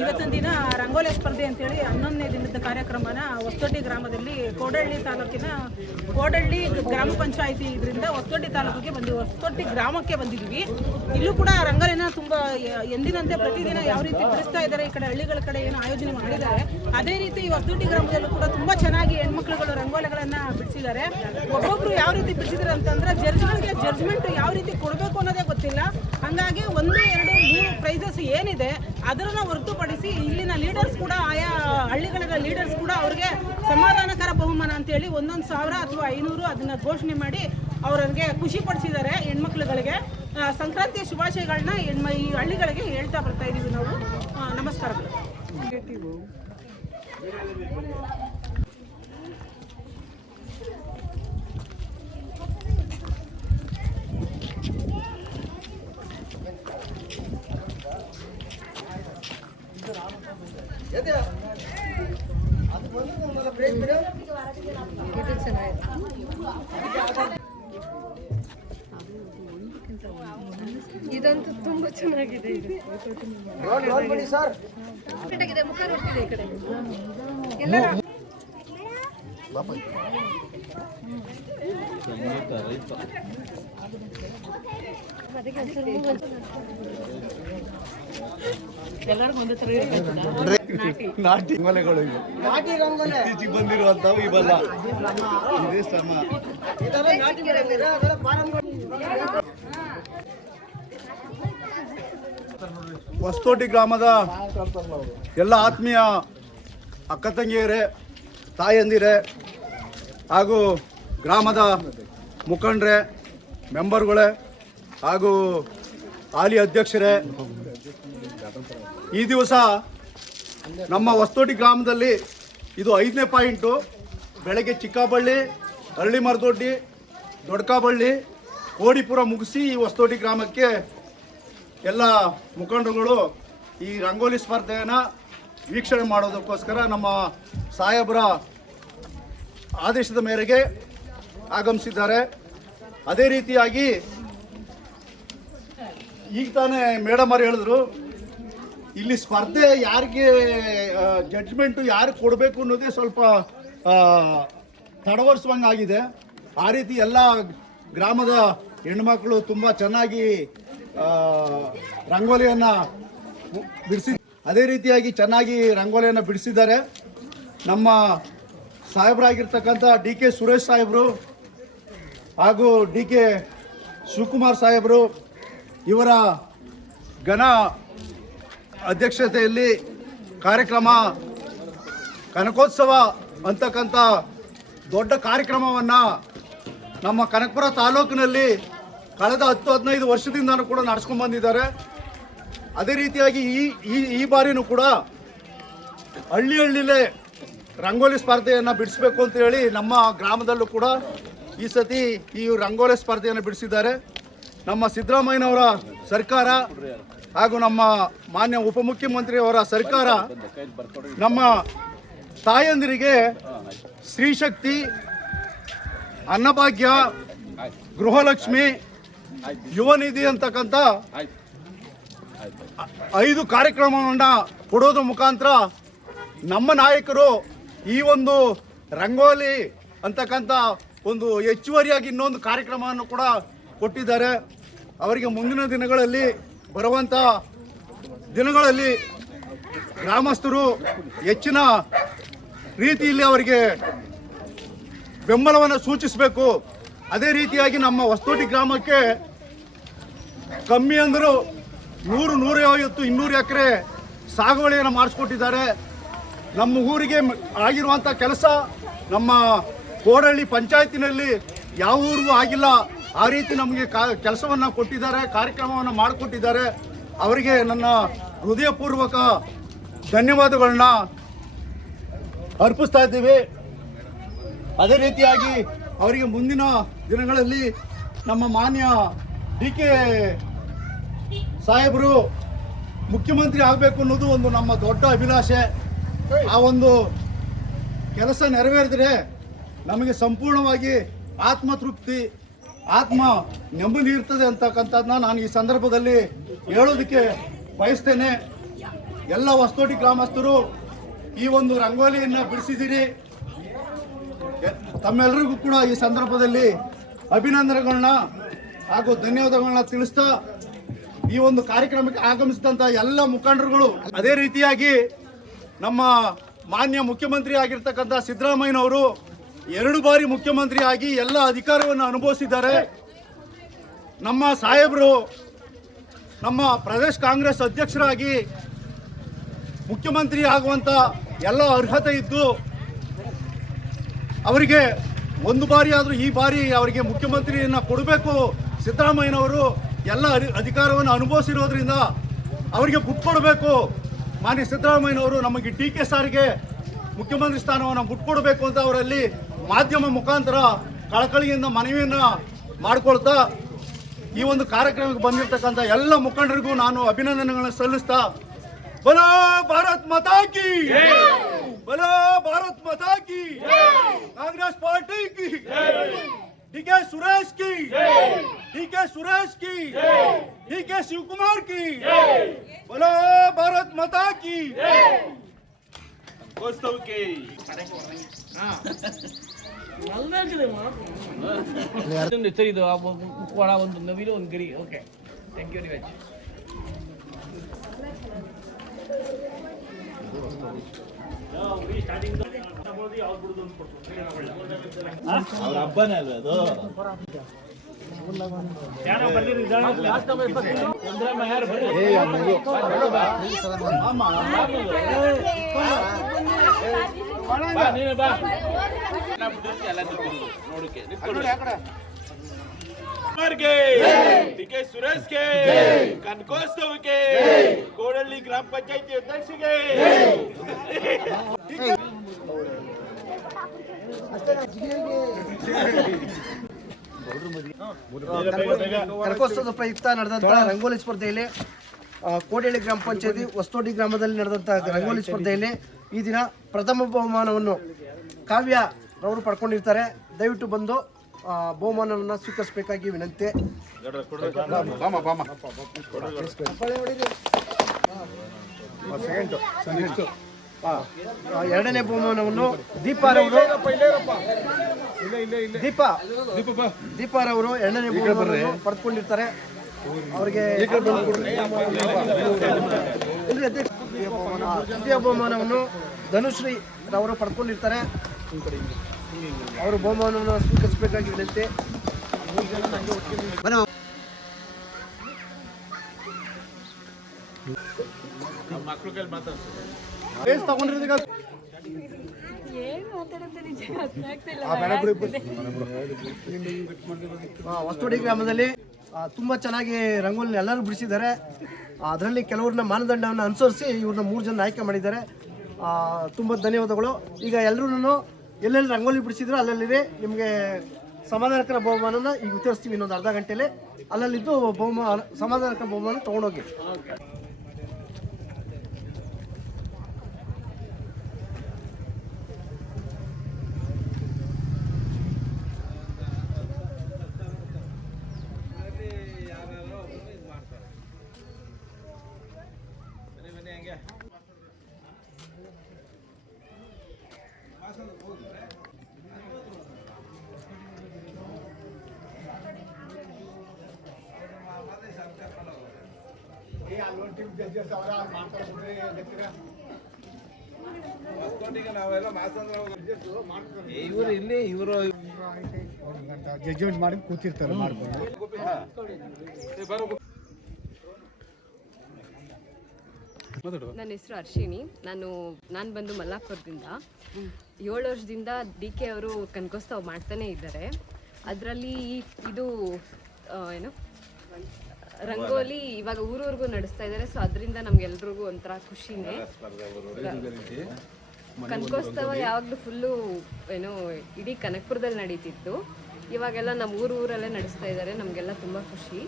ಇವತ್ತಿನ ದಿನ ರಂಗೋಲಿ ಸ್ಪರ್ಧೆ ಅಂತೇಳಿ 11ನೇ ದಿನದ ಕಾರ್ಯಕ್ರಮನ ಹೊಸದೊಡ್ಡಿ ಗ್ರಾಮದಲ್ಲಿ ಕೋಡಹಳ್ಳಿ ತಾಲೂಕಿನ ಕೋಡಹಳ್ಳಿ ಗ್ರಾಮ ಪಂಚಾಯಿತಿ ಇದರಿಂದ ಹೊಸದೊಡ್ಡಿ ತಾಲೂಕಿಗೆ ಹೊಸದೊಡ್ಡಿ ಗ್ರಾಮಕ್ಕೆ ಬಂದಿದ್ದೀವಿ. ಇಲ್ಲೂ ಕೂಡ ರಂಗೋಲಿನ ತುಂಬ ಎಂದಿನಂತೆ ಪ್ರತಿದಿನ ಯಾವ ರೀತಿ ಬಿಡಿಸ್ತಾ ಇದ್ದಾರೆ, ಈ ಕಡೆ ಹಳ್ಳಿಗಳ ಕಡೆ ಏನು ಆಯೋಜನೆ ಮಾಡಿದ್ದಾರೆ ಅದೇ ರೀತಿ ಹೊಸದೊಡ್ಡಿ ಗ್ರಾಮದಲ್ಲೂ ಕೂಡ ತುಂಬ ಚೆನ್ನಾಗಿ ಹೆಣ್ಮಕ್ಳುಗಳು ರಂಗೋಲಿಗಳನ್ನು ಬಿಡಿಸಿದ್ದಾರೆ. ಒಬ್ಬೊಬ್ರು ಯಾವ ರೀತಿ ಬಿಡಿಸಿದ್ದಾರೆ ಅಂತಂದ್ರೆ ಜಡ್ಜ್ಗಳಿಗೆ ಜಡ್ಜ್ಮೆಂಟ್ ಯಾವ ರೀತಿ ಕೊಡಬೇಕು ಅನ್ನೋದೇ ಗೊತ್ತಿಲ್ಲ. ಹಾಗಾಗಿ 1, 2, 3 ಪ್ರೈಸಸ್ ಏನಿದೆ ಅದನ್ನು ಹೊರತುಪಡಿಸಿ ಇಲ್ಲಿನ ಲೀಡರ್ಸ್ ಕೂಡ ಆಯಾ ಹಳ್ಳಿಗಳ ಲೀಡರ್ಸ್ ಕೂಡ ಅವ್ರಿಗೆ ಸಮಾಧಾನಕರ ಬಹುಮಾನ ಅಂತೇಳಿ 1,000 ಅಥವಾ 500 ಅದನ್ನ ಘೋಷಣೆ ಮಾಡಿ ಅವರಿಗೆ ಖುಷಿ ಪಡಿಸಿದ್ದಾರೆ. ಹೆಣ್ಮಕ್ಳುಗಳಿಗೆ ಸಂಕ್ರಾಂತಿಯ ಶುಭಾಶಯಗಳನ್ನ ಈ ಹಳ್ಳಿಗಳಿಗೆ ಹೇಳ್ತಾ ಬರ್ತಾ ಇದೀವಿ ನಾವು. ನಮಸ್ಕಾರಗಳು. ಇದಂತೂ ತುಂಬಾ ಚೆನ್ನಾಗಿದೆ. ಸರ್ ಮುಖ ನೋಡ್ತಿದೆ ಈ ಕಡೆ ಎಲ್ಲರೂ. ಎಲ್ಲರಿಗೂ ಒಂದೇ ಥರ ನಾಟಿ ರಂಗೋಲಿಗಳು ನಾಟಿ ರಂಗೋಲಿ ಇತ್ತೀಚೆಗೆ ಬಂದಿರುವಂತವು ಇವಲ್ಲ. ಇದೇ ಶ್ರಮ. ಹೊಸದೊಡ್ಡಿ ಗ್ರಾಮದ ಎಲ್ಲ ಆತ್ಮೀಯ ಅಕ್ಕ ತಂಗಿಯರೇ, ತಾಯಂದಿರೇ ಹಾಗೂ ಗ್ರಾಮದ ಮುಖಂಡರೇ, ಮೆಂಬರ್ಗಳೇ ಹಾಗೂ ಹಾಲಿ ಅಧ್ಯಕ್ಷರೇ, ಈ ದಿವಸ ನಮ್ಮ ಹೊಸದೊಡ್ಡಿ ಗ್ರಾಮದಲ್ಲಿ ಇದು 5ನೇ ಪಾಯಿಂಟು. ಬೆಳಗ್ಗೆ ಚಿಕ್ಕಬಳ್ಳಿ, ಹಳ್ಳಿ ಮರದೊಡ್ಡಿ, ದೊಡ್ಡಕಬಳ್ಳಿ, ಕೋಡಿಪುರ ಮುಗಿಸಿ ಈ ಹೊಸದೊಡ್ಡಿ ಗ್ರಾಮಕ್ಕೆ ಎಲ್ಲ ಮುಖಂಡರುಗಳು ಈ ರಂಗೋಲಿ ಸ್ಪರ್ಧೆಯನ್ನು ವೀಕ್ಷಣೆ ಮಾಡೋದಕ್ಕೋಸ್ಕರ ನಮ್ಮ ಸಾಹೇಬರ ಆದೇಶದ ಮೇರೆಗೆ ಆಗಮಿಸಿದ್ದಾರೆ. ಅದೇ ರೀತಿಯಾಗಿ ಈಗ ತಾನೇ ಮೇಡಮ್ ಅವರು ಹೇಳಿದ್ರು, ಇಲ್ಲಿ ಸ್ಪರ್ಧೆ ಯಾರಿಗೆ ಜಡ್ಜ್ಮೆಂಟು ಯಾರಿಗೆ ಕೊಡಬೇಕು ಅನ್ನೋದೇ ಸ್ವಲ್ಪ ತಡವರಿಸುವಂಗಾಗಿದೆ. ಆ ರೀತಿ ಎಲ್ಲ ಗ್ರಾಮದ ಹೆಣ್ಮಕ್ಳು ತುಂಬ ಚೆನ್ನಾಗಿ ರಂಗೋಲಿಯನ್ನು ಬಿಡಿಸಿ ಅದೇ ರೀತಿಯಾಗಿ ಚೆನ್ನಾಗಿ ರಂಗೋಲಿಯನ್ನು ಬಿಡಿಸಿದ್ದಾರೆ. ನಮ್ಮ ಸಾಹೇಬರಾಗಿರ್ತಕ್ಕಂಥ DK ಸುರೇಶ್ ಸಾಹೇಬರು ಹಾಗೂ DK ಶಿವಕುಮಾರ್ ಸಾಹೇಬರು ಇವರ ಘನ ಅಧ್ಯಕ್ಷತೆಯಲ್ಲಿ ಕಾರ್ಯಕ್ರಮ ಕನಕೋತ್ಸವ ಅಂತಕ್ಕಂಥ ದೊಡ್ಡ ಕಾರ್ಯಕ್ರಮವನ್ನು ನಮ್ಮ ಕನಕಪುರ ತಾಲೂಕಿನಲ್ಲಿ ಕಳೆದ 10-15 ವರ್ಷದಿಂದನೂ ಕೂಡ ನಡೆಸ್ಕೊಂಡು ಬಂದಿದ್ದಾರೆ. ಅದೇ ರೀತಿಯಾಗಿ ಈ ಬಾರಿನೂ ಕೂಡ ಹಳ್ಳಿಲೇ ರಂಗೋಲಿ ಸ್ಪರ್ಧೆಯನ್ನು ಬಿಡಿಸಬೇಕು ಅಂತ ಹೇಳಿ ನಮ್ಮ ಗ್ರಾಮದಲ್ಲೂ ಕೂಡ ಈ ಸತಿ ಈ ರಂಗೋಲಿ ಸ್ಪರ್ಧೆಯನ್ನು ಬಿಡಿಸಿದ್ದಾರೆ. ನಮ್ಮ ಸಿದ್ದರಾಮಯ್ಯನವರ ಸರ್ಕಾರ ಹಾಗೂ ನಮ್ಮ ಮಾನ್ಯ ಉಪಮುಖ್ಯಮಂತ್ರಿಯವರ ಸರ್ಕಾರ ನಮ್ಮ ತಾಯಂದಿರಿಗೆ ಸ್ತ್ರೀಶಕ್ತಿ, ಅನ್ನಭಾಗ್ಯ, ಗೃಹಲಕ್ಷ್ಮಿ, ಯುವ ನಿಧಿ ಅಂತಕ್ಕಂಥ 5 ಕಾರ್ಯಕ್ರಮವನ್ನು ಕೊಡೋದ್ರ ಮುಖಾಂತರ ನಮ್ಮ ನಾಯಕರು ಈ ಒಂದು ರಂಗೋಲಿ ಅಂತಕ್ಕಂಥ ಒಂದು ಹೆಚ್ಚುವರಿಯಾಗಿ ಇನ್ನೊಂದು ಕಾರ್ಯಕ್ರಮವನ್ನು ಕೂಡ ಕೊಟ್ಟಿದ್ದಾರೆ. ಅವರಿಗೆ ಮುಂದಿನ ದಿನಗಳಲ್ಲಿ ಬರುವಂಥ ದಿನಗಳಲ್ಲಿ ಗ್ರಾಮಸ್ಥರು ಹೆಚ್ಚಿನ ರೀತಿಯಲ್ಲಿ ಅವರಿಗೆ ಬೆಂಬಲವನ್ನು ಸೂಚಿಸಬೇಕು. ಅದೇ ರೀತಿಯಾಗಿ ನಮ್ಮ ಹೊಸದೊಡ್ಡಿ ಗ್ರಾಮಕ್ಕೆ ಕಮ್ಮಿ ಅಂದರೂ 100, 150, 200 ಎಕರೆ ಸಾಗುವಳಿಯನ್ನು ಮಾಡಿಸ್ಕೊಟ್ಟಿದ್ದಾರೆ. ನಮ್ಮ ಊರಿಗೆ ಆಗಿರುವಂಥ ಕೆಲಸ ನಮ್ಮ ಕೋಡಹಳ್ಳಿ ಪಂಚಾಯತಿನಲ್ಲಿ ಯಾವ ಊರಿಗೂ ಆಗಿಲ್ಲ. ಆ ರೀತಿ ನಮಗೆ ಕೆಲಸವನ್ನು ಕೊಟ್ಟಿದ್ದಾರೆ, ಕಾರ್ಯಕ್ರಮವನ್ನು ಮಾಡಿಕೊಟ್ಟಿದ್ದಾರೆ. ಅವರಿಗೆ ನನ್ನ ಹೃದಯಪೂರ್ವಕ ಧನ್ಯವಾದಗಳನ್ನ ಅರ್ಪಿಸ್ತಾ ಇದ್ದೀವಿ. ಅದೇ ರೀತಿಯಾಗಿ ಅವರಿಗೆ ಮುಂದಿನ ದಿನಗಳಲ್ಲಿ ನಮ್ಮ ಮಾನ್ಯ DK ಸಾಹೇಬರು ಮುಖ್ಯಮಂತ್ರಿ ಆಗಬೇಕು ಅನ್ನೋದು ಒಂದು ನಮ್ಮ ದೊಡ್ಡ ಅಭಿಲಾಷೆ. ಆ ಒಂದು ಕೆಲಸ ನೆರವೇರಿದರೆ ನಮಗೆ ಸಂಪೂರ್ಣವಾಗಿ ಆತ್ಮತೃಪ್ತಿ, ಆತ್ಮ ನೆಮ್ಮದಿ ಇರ್ತದೆ ಅಂತಕ್ಕಂಥದ್ದನ್ನ ನಾನು ಈ ಸಂದರ್ಭದಲ್ಲಿ ಹೇಳೋದಕ್ಕೆ ಬಯಸ್ತೇನೆ. ಎಲ್ಲ ಹೊಸಕೋಟೆ ಗ್ರಾಮಸ್ಥರು ಈ ಒಂದು ರಂಗೋಲಿಯನ್ನ ಬಿಡಿಸಿದ್ದೀರಿ. ತಮ್ಮೆಲ್ಲರಿಗೂ ಕೂಡ ಈ ಸಂದರ್ಭದಲ್ಲಿ ಅಭಿನಂದನೆಗಳನ್ನ ಹಾಗೂ ಧನ್ಯವಾದಗಳನ್ನ ತಿಳಿಸ್ತಾ ಈ ಒಂದು ಕಾರ್ಯಕ್ರಮಕ್ಕೆ ಆಗಮಿಸಿದಂತ ಎಲ್ಲ ಮುಖಂಡರುಗಳು, ಅದೇ ರೀತಿಯಾಗಿ ನಮ್ಮ ಮಾನ್ಯ ಮುಖ್ಯಮಂತ್ರಿ ಆಗಿರ್ತಕ್ಕಂಥ ಸಿದ್ದರಾಮಯ್ಯನವರು 2 ಬಾರಿ ಮುಖ್ಯಮಂತ್ರಿ ಆಗಿ ಎಲ್ಲ ಅಧಿಕಾರವನ್ನು ಅನುಭವಿಸಿದ್ದಾರೆ. ನಮ್ಮ ಸಾಹೇಬರು ನಮ್ಮ ಪ್ರದೇಶ ಕಾಂಗ್ರೆಸ್ ಅಧ್ಯಕ್ಷರಾಗಿ ಮುಖ್ಯಮಂತ್ರಿ ಆಗುವಂತ ಎಲ್ಲ ಅರ್ಹತೆ ಇದ್ದು ಅವರಿಗೆ 1 ಬಾರಿ ಆದರೂ ಈ ಬಾರಿ ಅವರಿಗೆ ಮುಖ್ಯಮಂತ್ರಿಯನ್ನ ಕೊಡಬೇಕು. ಸಿದ್ದರಾಮಯ್ಯನವರು ಎಲ್ಲ ಅಧಿಕಾರವನ್ನು ಅನುಭವಿಸಿರೋದ್ರಿಂದ ಅವರಿಗೆ ಬಿಟ್ಕೊಡ್ಬೇಕು. ಮಾನ್ಯ ಸಿದ್ದರಾಮಯ್ಯನವರು ನಮಗೆ DK ಸಾರಿಗೆ ಮುಖ್ಯಮಂತ್ರಿ ಸ್ಥಾನವನ್ನು ಬಿಟ್ಕೊಡ್ಬೇಕು ಅಂತ ಅವರಲ್ಲಿ ಮಾಧ್ಯಮ ಮುಖಾಂತರ ಕಳಕಳಿಯಿಂದ ಮನವಿಯನ್ನ ಮಾಡಿಕೊಳ್ತಾ ಈ ಒಂದು ಕಾರ್ಯಕ್ರಮಕ್ಕೆ ಬಂದಿರತಕ್ಕಂಥ ಎಲ್ಲ ಮುಖಂಡರಿಗೂ ನಾನು ಅಭಿನಂದನೆಗಳನ್ನು ಸಲ್ಲಿಸ್ತಾ ಬಲೋ ಭಾರತ್ ಮಾತಾ ಕಿ ಬಲೋ ಭಾರತ್ ಮಾತಾ ಕಿ ಕಾಂಗ್ರೆಸ್ ಪಾರ್ಟಿ ಕಿ DK ಸುರೇಶ್ ಕಿ DK ಸುರೇಶ್ ಕಿ DK ಶಿವಕುಮಾರ್ ಕಿ ಬಲೋ ಭಾರತ್ ಮಾತಾ ಕಿ ಇದು ಒಂದು ನವಿಲು ಒಂದು ಗಿರಿ. Okay, thank you very much. ಅವ್ರ ಹಬ್ಬನೇ ಅಲ್ವ ಅದು. DK ಸುರೇಶ್ಗೆ, ಕನಕೋತ್ಸವಕ್ಕೆ, ಕೋಡಳ್ಳಿ ಗ್ರಾಮ ಪಂಚಾಯತಿ ಅಧ್ಯಕ್ಷರಿಗೆ ಕನಕೋತ್ಸವದ ಪ್ರಯುಕ್ತ ನಡೆದಂತಹ ರಂಗೋಲಿ ಸ್ಪರ್ಧೆಯಲ್ಲಿ ಕೋಡಳ್ಳಿ ಗ್ರಾಮ ಪಂಚಾಯತಿ ಹೊಸಕೋಟೆ ಗ್ರಾಮದಲ್ಲಿ ನಡೆದಂತಹ ರಂಗೋಲಿ ಸ್ಪರ್ಧೆಯಲ್ಲಿ ಈ ದಿನ ಪ್ರಥಮ ಬಹುಮಾನವನ್ನು ಕಾವ್ಯ ರವರು ಪಡ್ಕೊಂಡಿರ್ತಾರೆ. ದಯವಿಟ್ಟು ಬಂದು ಬಹುಮಾನವನ್ನು ಸ್ವೀಕರಿಸಬೇಕಾಗಿ ವಿನಂತಿ. ಎರಡನೇ ಬಹುಮಾನವನ್ನು ದೀಪಾರವರು ಎರಡನೇ ಬಹುಮಾನವನ್ನು ಪಡೆದುಕೊಂಡಿರ್ತಾರೆ. ಅವರಿಗೆ ತೃತೀಯ ಬಹುಮಾನವನ್ನು ಧನುಶ್ರೀ ರವರು ಪಡ್ಕೊಂಡಿರ್ತಾರೆ. ಅವರು ಬಹುಮಾನವನ್ನು ಸ್ವೀಕರಿಸಬೇಕಾಗಿ ವಿನಂತಿ. ಹೊಸಕೋಟೆ ಗ್ರಾಮದಲ್ಲಿ ತುಂಬಾ ಚೆನ್ನಾಗಿ ರಂಗೋಲಿ ಎಲ್ಲರೂ ಬಿಡಿಸಿದ್ದಾರೆ. ಅದರಲ್ಲಿ ಕೆಲವ್ರನ್ನ ಮಾನದಂಡವನ್ನು ಅನುಸರಿಸಿ ಇವ್ರನ್ನ 3 ಜನ ಆಯ್ಕೆ ಮಾಡಿದ್ದಾರೆ. ತುಂಬ ಧನ್ಯವಾದಗಳು. ಈಗ ಎಲ್ಲರೂ ಎಲ್ಲೆಲ್ಲಿ ರಂಗೋಲಿ ಬಿಡಿಸಿದ್ರು ಅಲ್ಲಲ್ಲಿ ನಿಮಗೆ ಸಮಾಧಾನಕರ ಬಹುಮಾನನ ಈಗ ವಿತರಿಸ್ತೀವಿ. ಇನ್ನೊಂದು ಅರ್ಧ ಗಂಟೆಯಲ್ಲಿ ಅಲ್ಲಲ್ಲಿದ್ದು ಸಮಾಧಾನಕರ ಬಹುಮಾನ ತೊಗೊಂಡೋಗಿ. ಇವರು ಇಲ್ಲಿ ಇವರು ಜಡ್ಜ್ಮೆಂಟ್ ಮಾಡಿ ಕೂತಿರ್ತಾರೆ ಮಾಡ್ಕೊಂಡು. ನನ್ನ ಹೆಸರು ಅರ್ಶಿನಿ. ನಾನು ಬಂದು ಮಲ್ಲಾಪುರದಿಂದ. 7 ವರ್ಷದಿಂದ DK ಅವರು ಕನಕೋತ್ಸವ ಮಾಡ್ತಾನೆ ಇದ್ದಾರೆ. ಅದರಲ್ಲಿ ಇದು ಏನು ರಂಗೋಲಿ ಇವಾಗ ಊರೂರಿಗೂ ನಡೆಸ್ತಾ ಇದ್ದಾರೆ. ಸೊ ಅದರಿಂದ ನಮ್ಗೆಲ್ರಿಗೂ ಒಂಥರ ಖುಷಿನೇ. ಕನಕೋತ್ಸವ ಯಾವಾಗಲೂ ಫುಲ್ಲು ಏನೋ ಇಡೀ ಕನಕಪುರದಲ್ಲಿ ನಡೀತಿತ್ತು. ಇವಾಗೆಲ್ಲ ನಮ್ಮ ಊರಲ್ಲೇ ನಡೆಸ್ತಾ ಇದ್ದಾರೆ. ನಮಗೆಲ್ಲ ತುಂಬ ಖುಷಿ.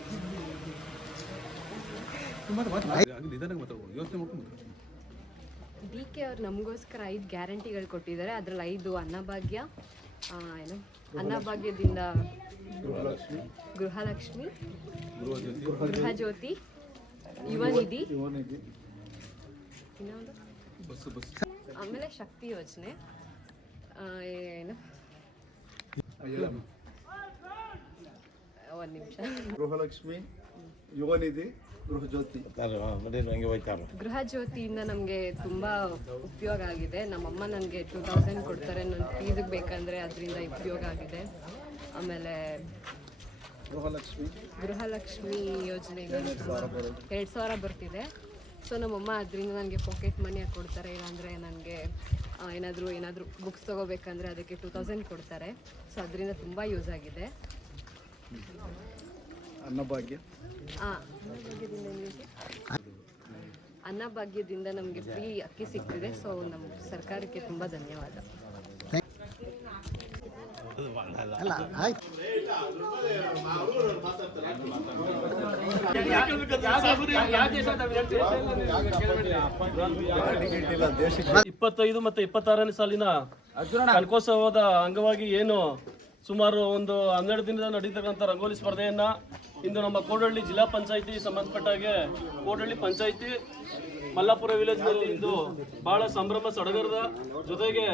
DK ಅವ್ರು ನಮಗೋಸ್ಕರ 5 ಗ್ಯಾರಂಟಿಗಳು ಕೊಟ್ಟಿದ್ದಾರೆ. ಅದರಲ್ಲಿ 5 ಅನ್ನಭಾಗ್ಯ, ಅನ್ನಭಾಗ್ಯದಿಂದ ಗೃಹಲಕ್ಷ್ಮಿ, ಗೃಹಜ್ಯೋತಿ, ಯುವ ನಿಧಿ, ಆಮೇಲೆ ಶಕ್ತಿ ಯೋಜನೆ, ಏನು ಒಂದು ನಿಮಿಷ, ಗೃಹಲಕ್ಷ್ಮಿ, ಯುವ ನಿಧಿ, ಗೃಹ ಜ್ಯೋತಿ. ಗೃಹ ಜ್ಯೋತಿಯಿಂದ ನಮಗೆ ತುಂಬ ಉಪಯೋಗ ಆಗಿದೆ. ನಮ್ಮಮ್ಮ ನನಗೆ 2000 ಕೊಡ್ತಾರೆ ನನ್ನ ಫೀಸಿಗೆ ಬೇಕಂದರೆ, ಅದರಿಂದ ಉಪಯೋಗ ಆಗಿದೆ. ಆಮೇಲೆ ಗೃಹಲಕ್ಷ್ಮಿ ಯೋಜನೆಗೆ 2000 ಬರ್ತಿದೆ. ಸೊ ನಮ್ಮಮ್ಮ ಅದರಿಂದ ನನಗೆ ಪಾಕೆಟ್ ಮನಿ ಕೊಡ್ತಾರೆ. ಇಲ್ಲಾಂದರೆ ನನಗೆ ಏನಾದರೂ ಬುಕ್ಸ್ ತೊಗೋಬೇಕಂದ್ರೆ ಅದಕ್ಕೆ 2000 ಕೊಡ್ತಾರೆ. ಸೊ ಅದರಿಂದ ತುಂಬ ಯೂಸ್ ಆಗಿದೆ. ಅನ್ನಭಾಗ್ಯದಿಂದ ನಮಗೆ ಫ್ರೀ ಅಕ್ಕಿ ಸಿಗ್ತಿದೆ. ಸೊ ನಮ್ಮ ಸರ್ಕಾರಕ್ಕೆ ತುಂಬ ಧನ್ಯವಾದ. ಇಪ್ಪತ್ತೈದು ಮತ್ತು 26ನೇ ಸಾಲಿನ ಕನಕೋತ್ಸವದ ಅಂಗವಾಗಿ ಏನು ಸುಮಾರು ಒಂದು 12 ದಿನದ ನಡೀತಕ್ಕಂಥ ರಂಗೋಲಿ ಸ್ಪರ್ಧೆಯನ್ನ ಇಂದು ನಮ್ಮ ಕೋಡಹಳ್ಳಿ ಜಿಲ್ಲಾ ಪಂಚಾಯಿತಿ ಸಂಬಂಧಪಟ್ಟಾಗೆ ಕೋಡಹಳ್ಳಿ ಪಂಚಾಯಿತಿ ಮಲ್ಲಾಪುರ ವಿಲೇಜ್ನಲ್ಲಿ ಇಂದು ಬಹಳ ಸಂಭ್ರಮ ಸಡಗರದ ಜೊತೆಗೆ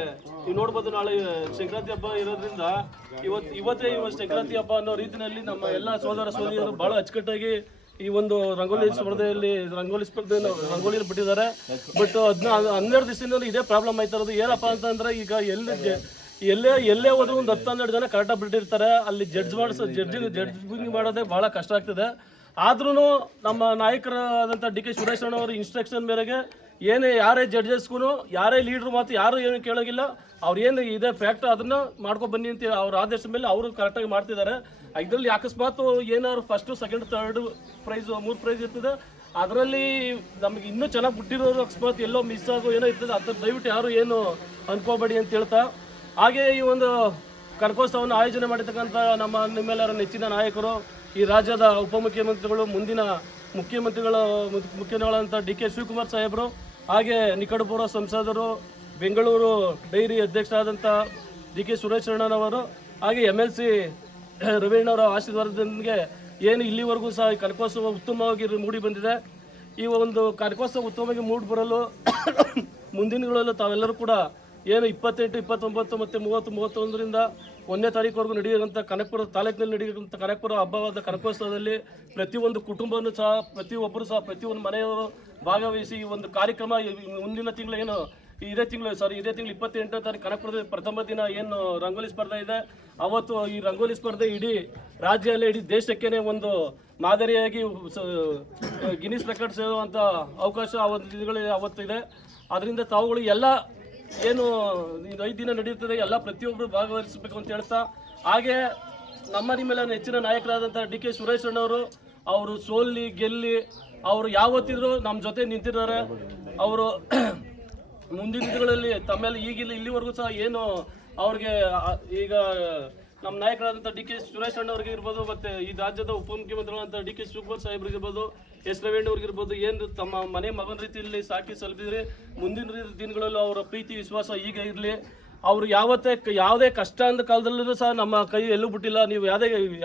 ನೀವು ನೋಡ್ಬೋದು, ನಾಳೆ ಸಂಕ್ರಾಂತಿ ಹಬ್ಬ ಇರೋದ್ರಿಂದ ಇವತ್ತೇ ಸಂಕ್ರಾಂತಿ ಹಬ್ಬ ಅನ್ನೋ ರೀತಿಯಲ್ಲಿ ನಮ್ಮ ಎಲ್ಲ ಸೋದರ ಸೋದರಿಯರು ಬಹಳ ಅಚ್ಚುಕಟ್ಟಾಗಿ ಈ ಒಂದು ರಂಗೋಲಿ ರಂಗೋಲಿ ಬಿಟ್ಟಿದ್ದಾರೆ. ಬಟ್ 12 ದಿವಸದಿಂದ ಇದೇ ಪ್ರಾಬ್ಲಮ್ ಆಯ್ತಾ ಇರೋದು. ಏನಪ್ಪ ಅಂತಂದ್ರೆ, ಈಗ ಎಲ್ಲೇ ಹೋದ್ರು ಒಂದು 10-12 ಜನ ಕರೆಕ್ಟಾಗಿ ಬಿಟ್ಟಿರ್ತಾರೆ. ಅಲ್ಲಿ ಜಡ್ಜಿಂಗ್ ಮಾಡೋದೇ ಬಹಳ ಕಷ್ಟ ಆಗ್ತದೆ. ಆದ್ರೂ ನಮ್ಮ ನಾಯಕರಾದಂಥ ಡಿ ಕೆ ಸುರೇಶ್ ಅವರ ಇನ್ಸ್ಟ್ರಕ್ಷನ್ ಮೇರೆಗೆ ಯಾರೇ ಜಡ್ಜಸ್ಗೂ ಯಾರೇ ಲೀಡ್ರು ಮಾತು ಯಾರು ಏನು ಕೇಳೋಗಿಲ್ಲ. ಅವ್ರು ಏನು ಇದೆ ಫ್ಯಾಕ್ಟ್ ಅದನ್ನ ಮಾಡ್ಕೊಂಡು ಬನ್ನಿ ಅಂತ ಅವ್ರ ಆದೇಶ ಮೇಲೆ ಅವರು ಕರೆಕ್ಟಾಗಿ ಮಾಡ್ತಿದ್ದಾರೆ. ಇದರಲ್ಲಿ ಅಕಸ್ಮಾತ್ ಏನಾದ್ರು first, second, third prize 3 prize ಇರ್ತದೆ. ಅದರಲ್ಲಿ ನಮಗೆ ಇನ್ನೂ ಚೆನ್ನಾಗಿ ಬಿಟ್ಟಿರೋರು ಅಕಸ್ಮಾತ್ ಎಲ್ಲೋ ಮಿಸ್ ಆಗೋ ಏನೋ ಇರ್ತದೆ. ಅದ್ರ ದಯವಿಟ್ಟು ಯಾರು ಏನು ಅನ್ಕೋಬೇಡಿ ಅಂತ ಹೇಳ್ತಾ, ಹಾಗೆ ಈ ಒಂದು ಕನಕೋತ್ಸವವನ್ನು ಆಯೋಜನೆ ಮಾಡಿರ್ತಕ್ಕಂಥ ನಿಮ್ಮೆಲ್ಲರ ನೆಚ್ಚಿನ ನಾಯಕರು, ಈ ರಾಜ್ಯದ ಉಪಮುಖ್ಯಮಂತ್ರಿಗಳು, ಮುಂದಿನ ಮುಖ್ಯಮಂತ್ರಿಗಳಂತ ಡಿ ಕೆ ಶಿವಕುಮಾರ್ ಸಾಹೇಬರು, ಹಾಗೆ ನಿಕಟಪೂರ್ವ ಸಂಸದರು, ಬೆಂಗಳೂರು ಡೈರಿ ಅಧ್ಯಕ್ಷರಾದಂಥ ಡಿ ಕೆ ಸುರೇಶ್ ಅಣ್ಣನವರು, ಹಾಗೆ MLC ರವೀಣ್ಣವರ ಆಶೀರ್ವಾದದೊಂದಿಗೆ ಏನು ಇಲ್ಲಿವರೆಗೂ ಸಹ ಈ ಕನಕೋತ್ಸವ ಉತ್ತಮವಾಗಿ ಮೂಡಿ ಬಂದಿದೆ. ಈ ಒಂದು ಕನಕೋತ್ಸವ ಉತ್ತಮವಾಗಿ ಮೂಡಿ ಬರಲು ಮುಂದಿನಗಳಲ್ಲೂ ತಾವೆಲ್ಲರೂ ಕೂಡ ಏನು 28, 29 ಮತ್ತು 30, 31ರಿಂದ 1ನೇ ತಾರೀಕುವರೆಗೂ ನಡೆಯುವಂಥ ಕನಕಪುರ ತಾಲೂಕಿನಲ್ಲಿ ನಡೆಯುವಂಥ ಕನಕಪುರ ಹಬ್ಬವಾದ ಕನಕೋತ್ಸವದಲ್ಲಿ ಪ್ರತಿಯೊಂದು ಕುಟುಂಬನೂ ಸಹ ಪ್ರತಿಯೊಂದು ಮನೆಯವರು ಭಾಗವಹಿಸಿ ಈ ಒಂದು ಕಾರ್ಯಕ್ರಮ ಮುಂದಿನ ತಿಂಗಳು ಇದೇ ತಿಂಗಳು 28ನೇ ತಾರೀಕು ಕನಕಪುರದ ಪ್ರಥಮ ದಿನ ಏನು ರಂಗೋಲಿ ಸ್ಪರ್ಧೆ ಇದೆ. ಅವತ್ತು ಈ ರಂಗೋಲಿ ಸ್ಪರ್ಧೆ ಇಡೀ ರಾಜ್ಯದಲ್ಲೇ ಇಡೀ ದೇಶಕ್ಕೇನೆ ಒಂದು ಮಾದರಿಯಾಗಿ ಗಿನ್ನಿಸ್ ರೆಕಾರ್ಡ್ ಸೇರುವಂಥ ಅವಕಾಶ ಅವತ್ತು ಇದೆ. ಅದರಿಂದ ತಾವುಗಳು ಎಲ್ಲ ಏನು 5 ದಿನ ನಡೆಯುತ್ತದೆ ಎಲ್ಲ ಪ್ರತಿಯೊಬ್ಬರು ಭಾಗವಹಿಸಬೇಕು ಅಂತ ಹೇಳ್ತಾ, ಹಾಗೆ ನಿಮ್ಮೆಲ್ಲ ನೆಚ್ಚಿನ ನಾಯಕರಾದಂಥ ಡಿ ಕೆ ಸುರೇಶ್ ಅಣ್ಣವರು, ಅವರು ಸೋಲ್ಲಿ ಗೆಲ್ಲಿ ಅವರು ಯಾವತ್ತಿದ್ರು ನಮ್ಮ ಜೊತೆ ನಿಂತಿದ್ದಾರೆ. ಅವರು ಮುಂದಿನ ದಿನಗಳಲ್ಲಿ ತಮ್ಮೆಲ್ಲ ಇಲ್ಲಿವರೆಗೂ ಸಹ ಏನು ಅವ್ರಿಗೆ ಈಗ ನಮ್ಮ ನಾಯಕರಾದಂಥ ಡಿ ಕೆ ಸುರೇಶ್ ಅಣ್ಣವ್ರಿಗೆ ಇರ್ಬೋದು, ಮತ್ತು ಈ ರಾಜ್ಯದ ಉಪಮುಖ್ಯಮಂತ್ರಿಗಳಂತ ಡಿ ಕೆ ಶಿವಕುಮಾರ್ ಸಾಹೇಬ್ರಿಗಿರ್ಬೋದು, ಎಸ್ ರವೀಣ್ಣವ್ರಿಗಿರ್ಬೋದು, ಏನು ತಮ್ಮ ಮನೆ ಮಗನ ರೀತಿಯಲ್ಲಿ ಸಾಕಿ ಸಲುಪಿದ್ರೆ ಮುಂದಿನ ದಿನಗಳಲ್ಲೂ ಅವರ ಪ್ರೀತಿ ವಿಶ್ವಾಸ ಈಗ ಇರಲಿ. ಅವರು ಯಾವುದೇ ಕಷ್ಟ ಅಂದ ಕಾಲದಲ್ಲೂ ಸಹ ನಮ್ಮ ಕೈ ಎಲ್ಲೂ ಬಿಟ್ಟಿಲ್ಲ. ನೀವು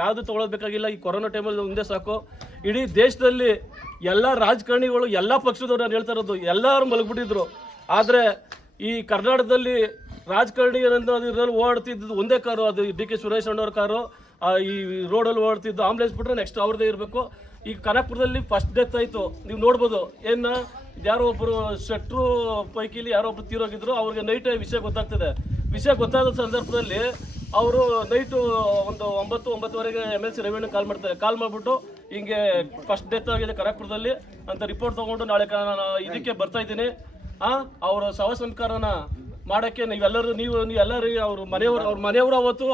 ಯಾವುದು ತೊಗೊಳೋಬೇಕಾಗಿಲ್ಲ. ಈ ಕೊರೋನಾ ಟೈಮಲ್ಲಿ ಒಂದೇ ಸಾಕು. ಇಡೀ ದೇಶದಲ್ಲಿ ಎಲ್ಲ ರಾಜಕಾರಣಿಗಳು ಎಲ್ಲ ಪಕ್ಷದವ್ರು ನಾನು ಹೇಳ್ತಾ ಇರೋದು ಎಲ್ಲರೂ ಮಲಗಿಬಿಟ್ಟಿದ್ರು. ಆದರೆ ಈ ಕರ್ನಾಟಕದಲ್ಲಿ ರಾಜಕಾರಣಿ ಇದ್ರಲ್ಲಿ ಓಡ್ತಿದ್ದು ಒಂದೇ ಕಾರು, ಅದು ಡಿ ಕೆ ಸುರೇಶ್ ಅಣ್ಣವ್ರ ಕಾರು. ಈ ರೋಡಲ್ಲಿ ಓಡ್ತಿದ್ದು ಆಂಬುಲೆನ್ಸ್ ಬಿಟ್ಟರೆ ನೆಕ್ಸ್ಟ್ ಅವ್ರದ್ದೇ ಇರಬೇಕು. ಈಗ ಕನಕಪುರದಲ್ಲಿ ಫಸ್ಟ್ ಡೆತ್ ಆಯಿತು, ನೀವು ನೋಡ್ಬೋದು. ಯಾರೋ ಒಬ್ಬರು ಶೆಟ್ರು ಪೈಕಿಲಿ ಯಾರೋ ಒಬ್ರು ತೀರೋಗಿದ್ರು. ಅವ್ರಿಗೆ ನೈಟ್ ವಿಷಯ ಗೊತ್ತಾಗ್ತದೆ. ವಿಷಯ ಗೊತ್ತಾದ ಸಂದರ್ಭದಲ್ಲಿ ಅವರು ನೈಟು ಒಂದು 9-9:30ಗೆ MLC ರವೀಣ್ಣ ಕಾಲ್ ಮಾಡಿಬಿಟ್ಟು ಹಿಂಗೆ ಫಸ್ಟ್ ಡೆತ್ ಆಗಿದೆ ಕನಕಪುರದಲ್ಲಿ ಅಂತ ರಿಪೋರ್ಟ್ ತೊಗೊಂಡು ನಾಳೆ ಇದಕ್ಕೆ ಬರ್ತಾ ಇದ್ದೀನಿ. ಅವರ ಶವ ಸಂಸ್ಕಾರನ ಮಾಡೋಕ್ಕೆ ನೀವು ಎಲ್ಲರೂ ಅವ್ರ ಮನೆಯವರು ಅವತ್ತು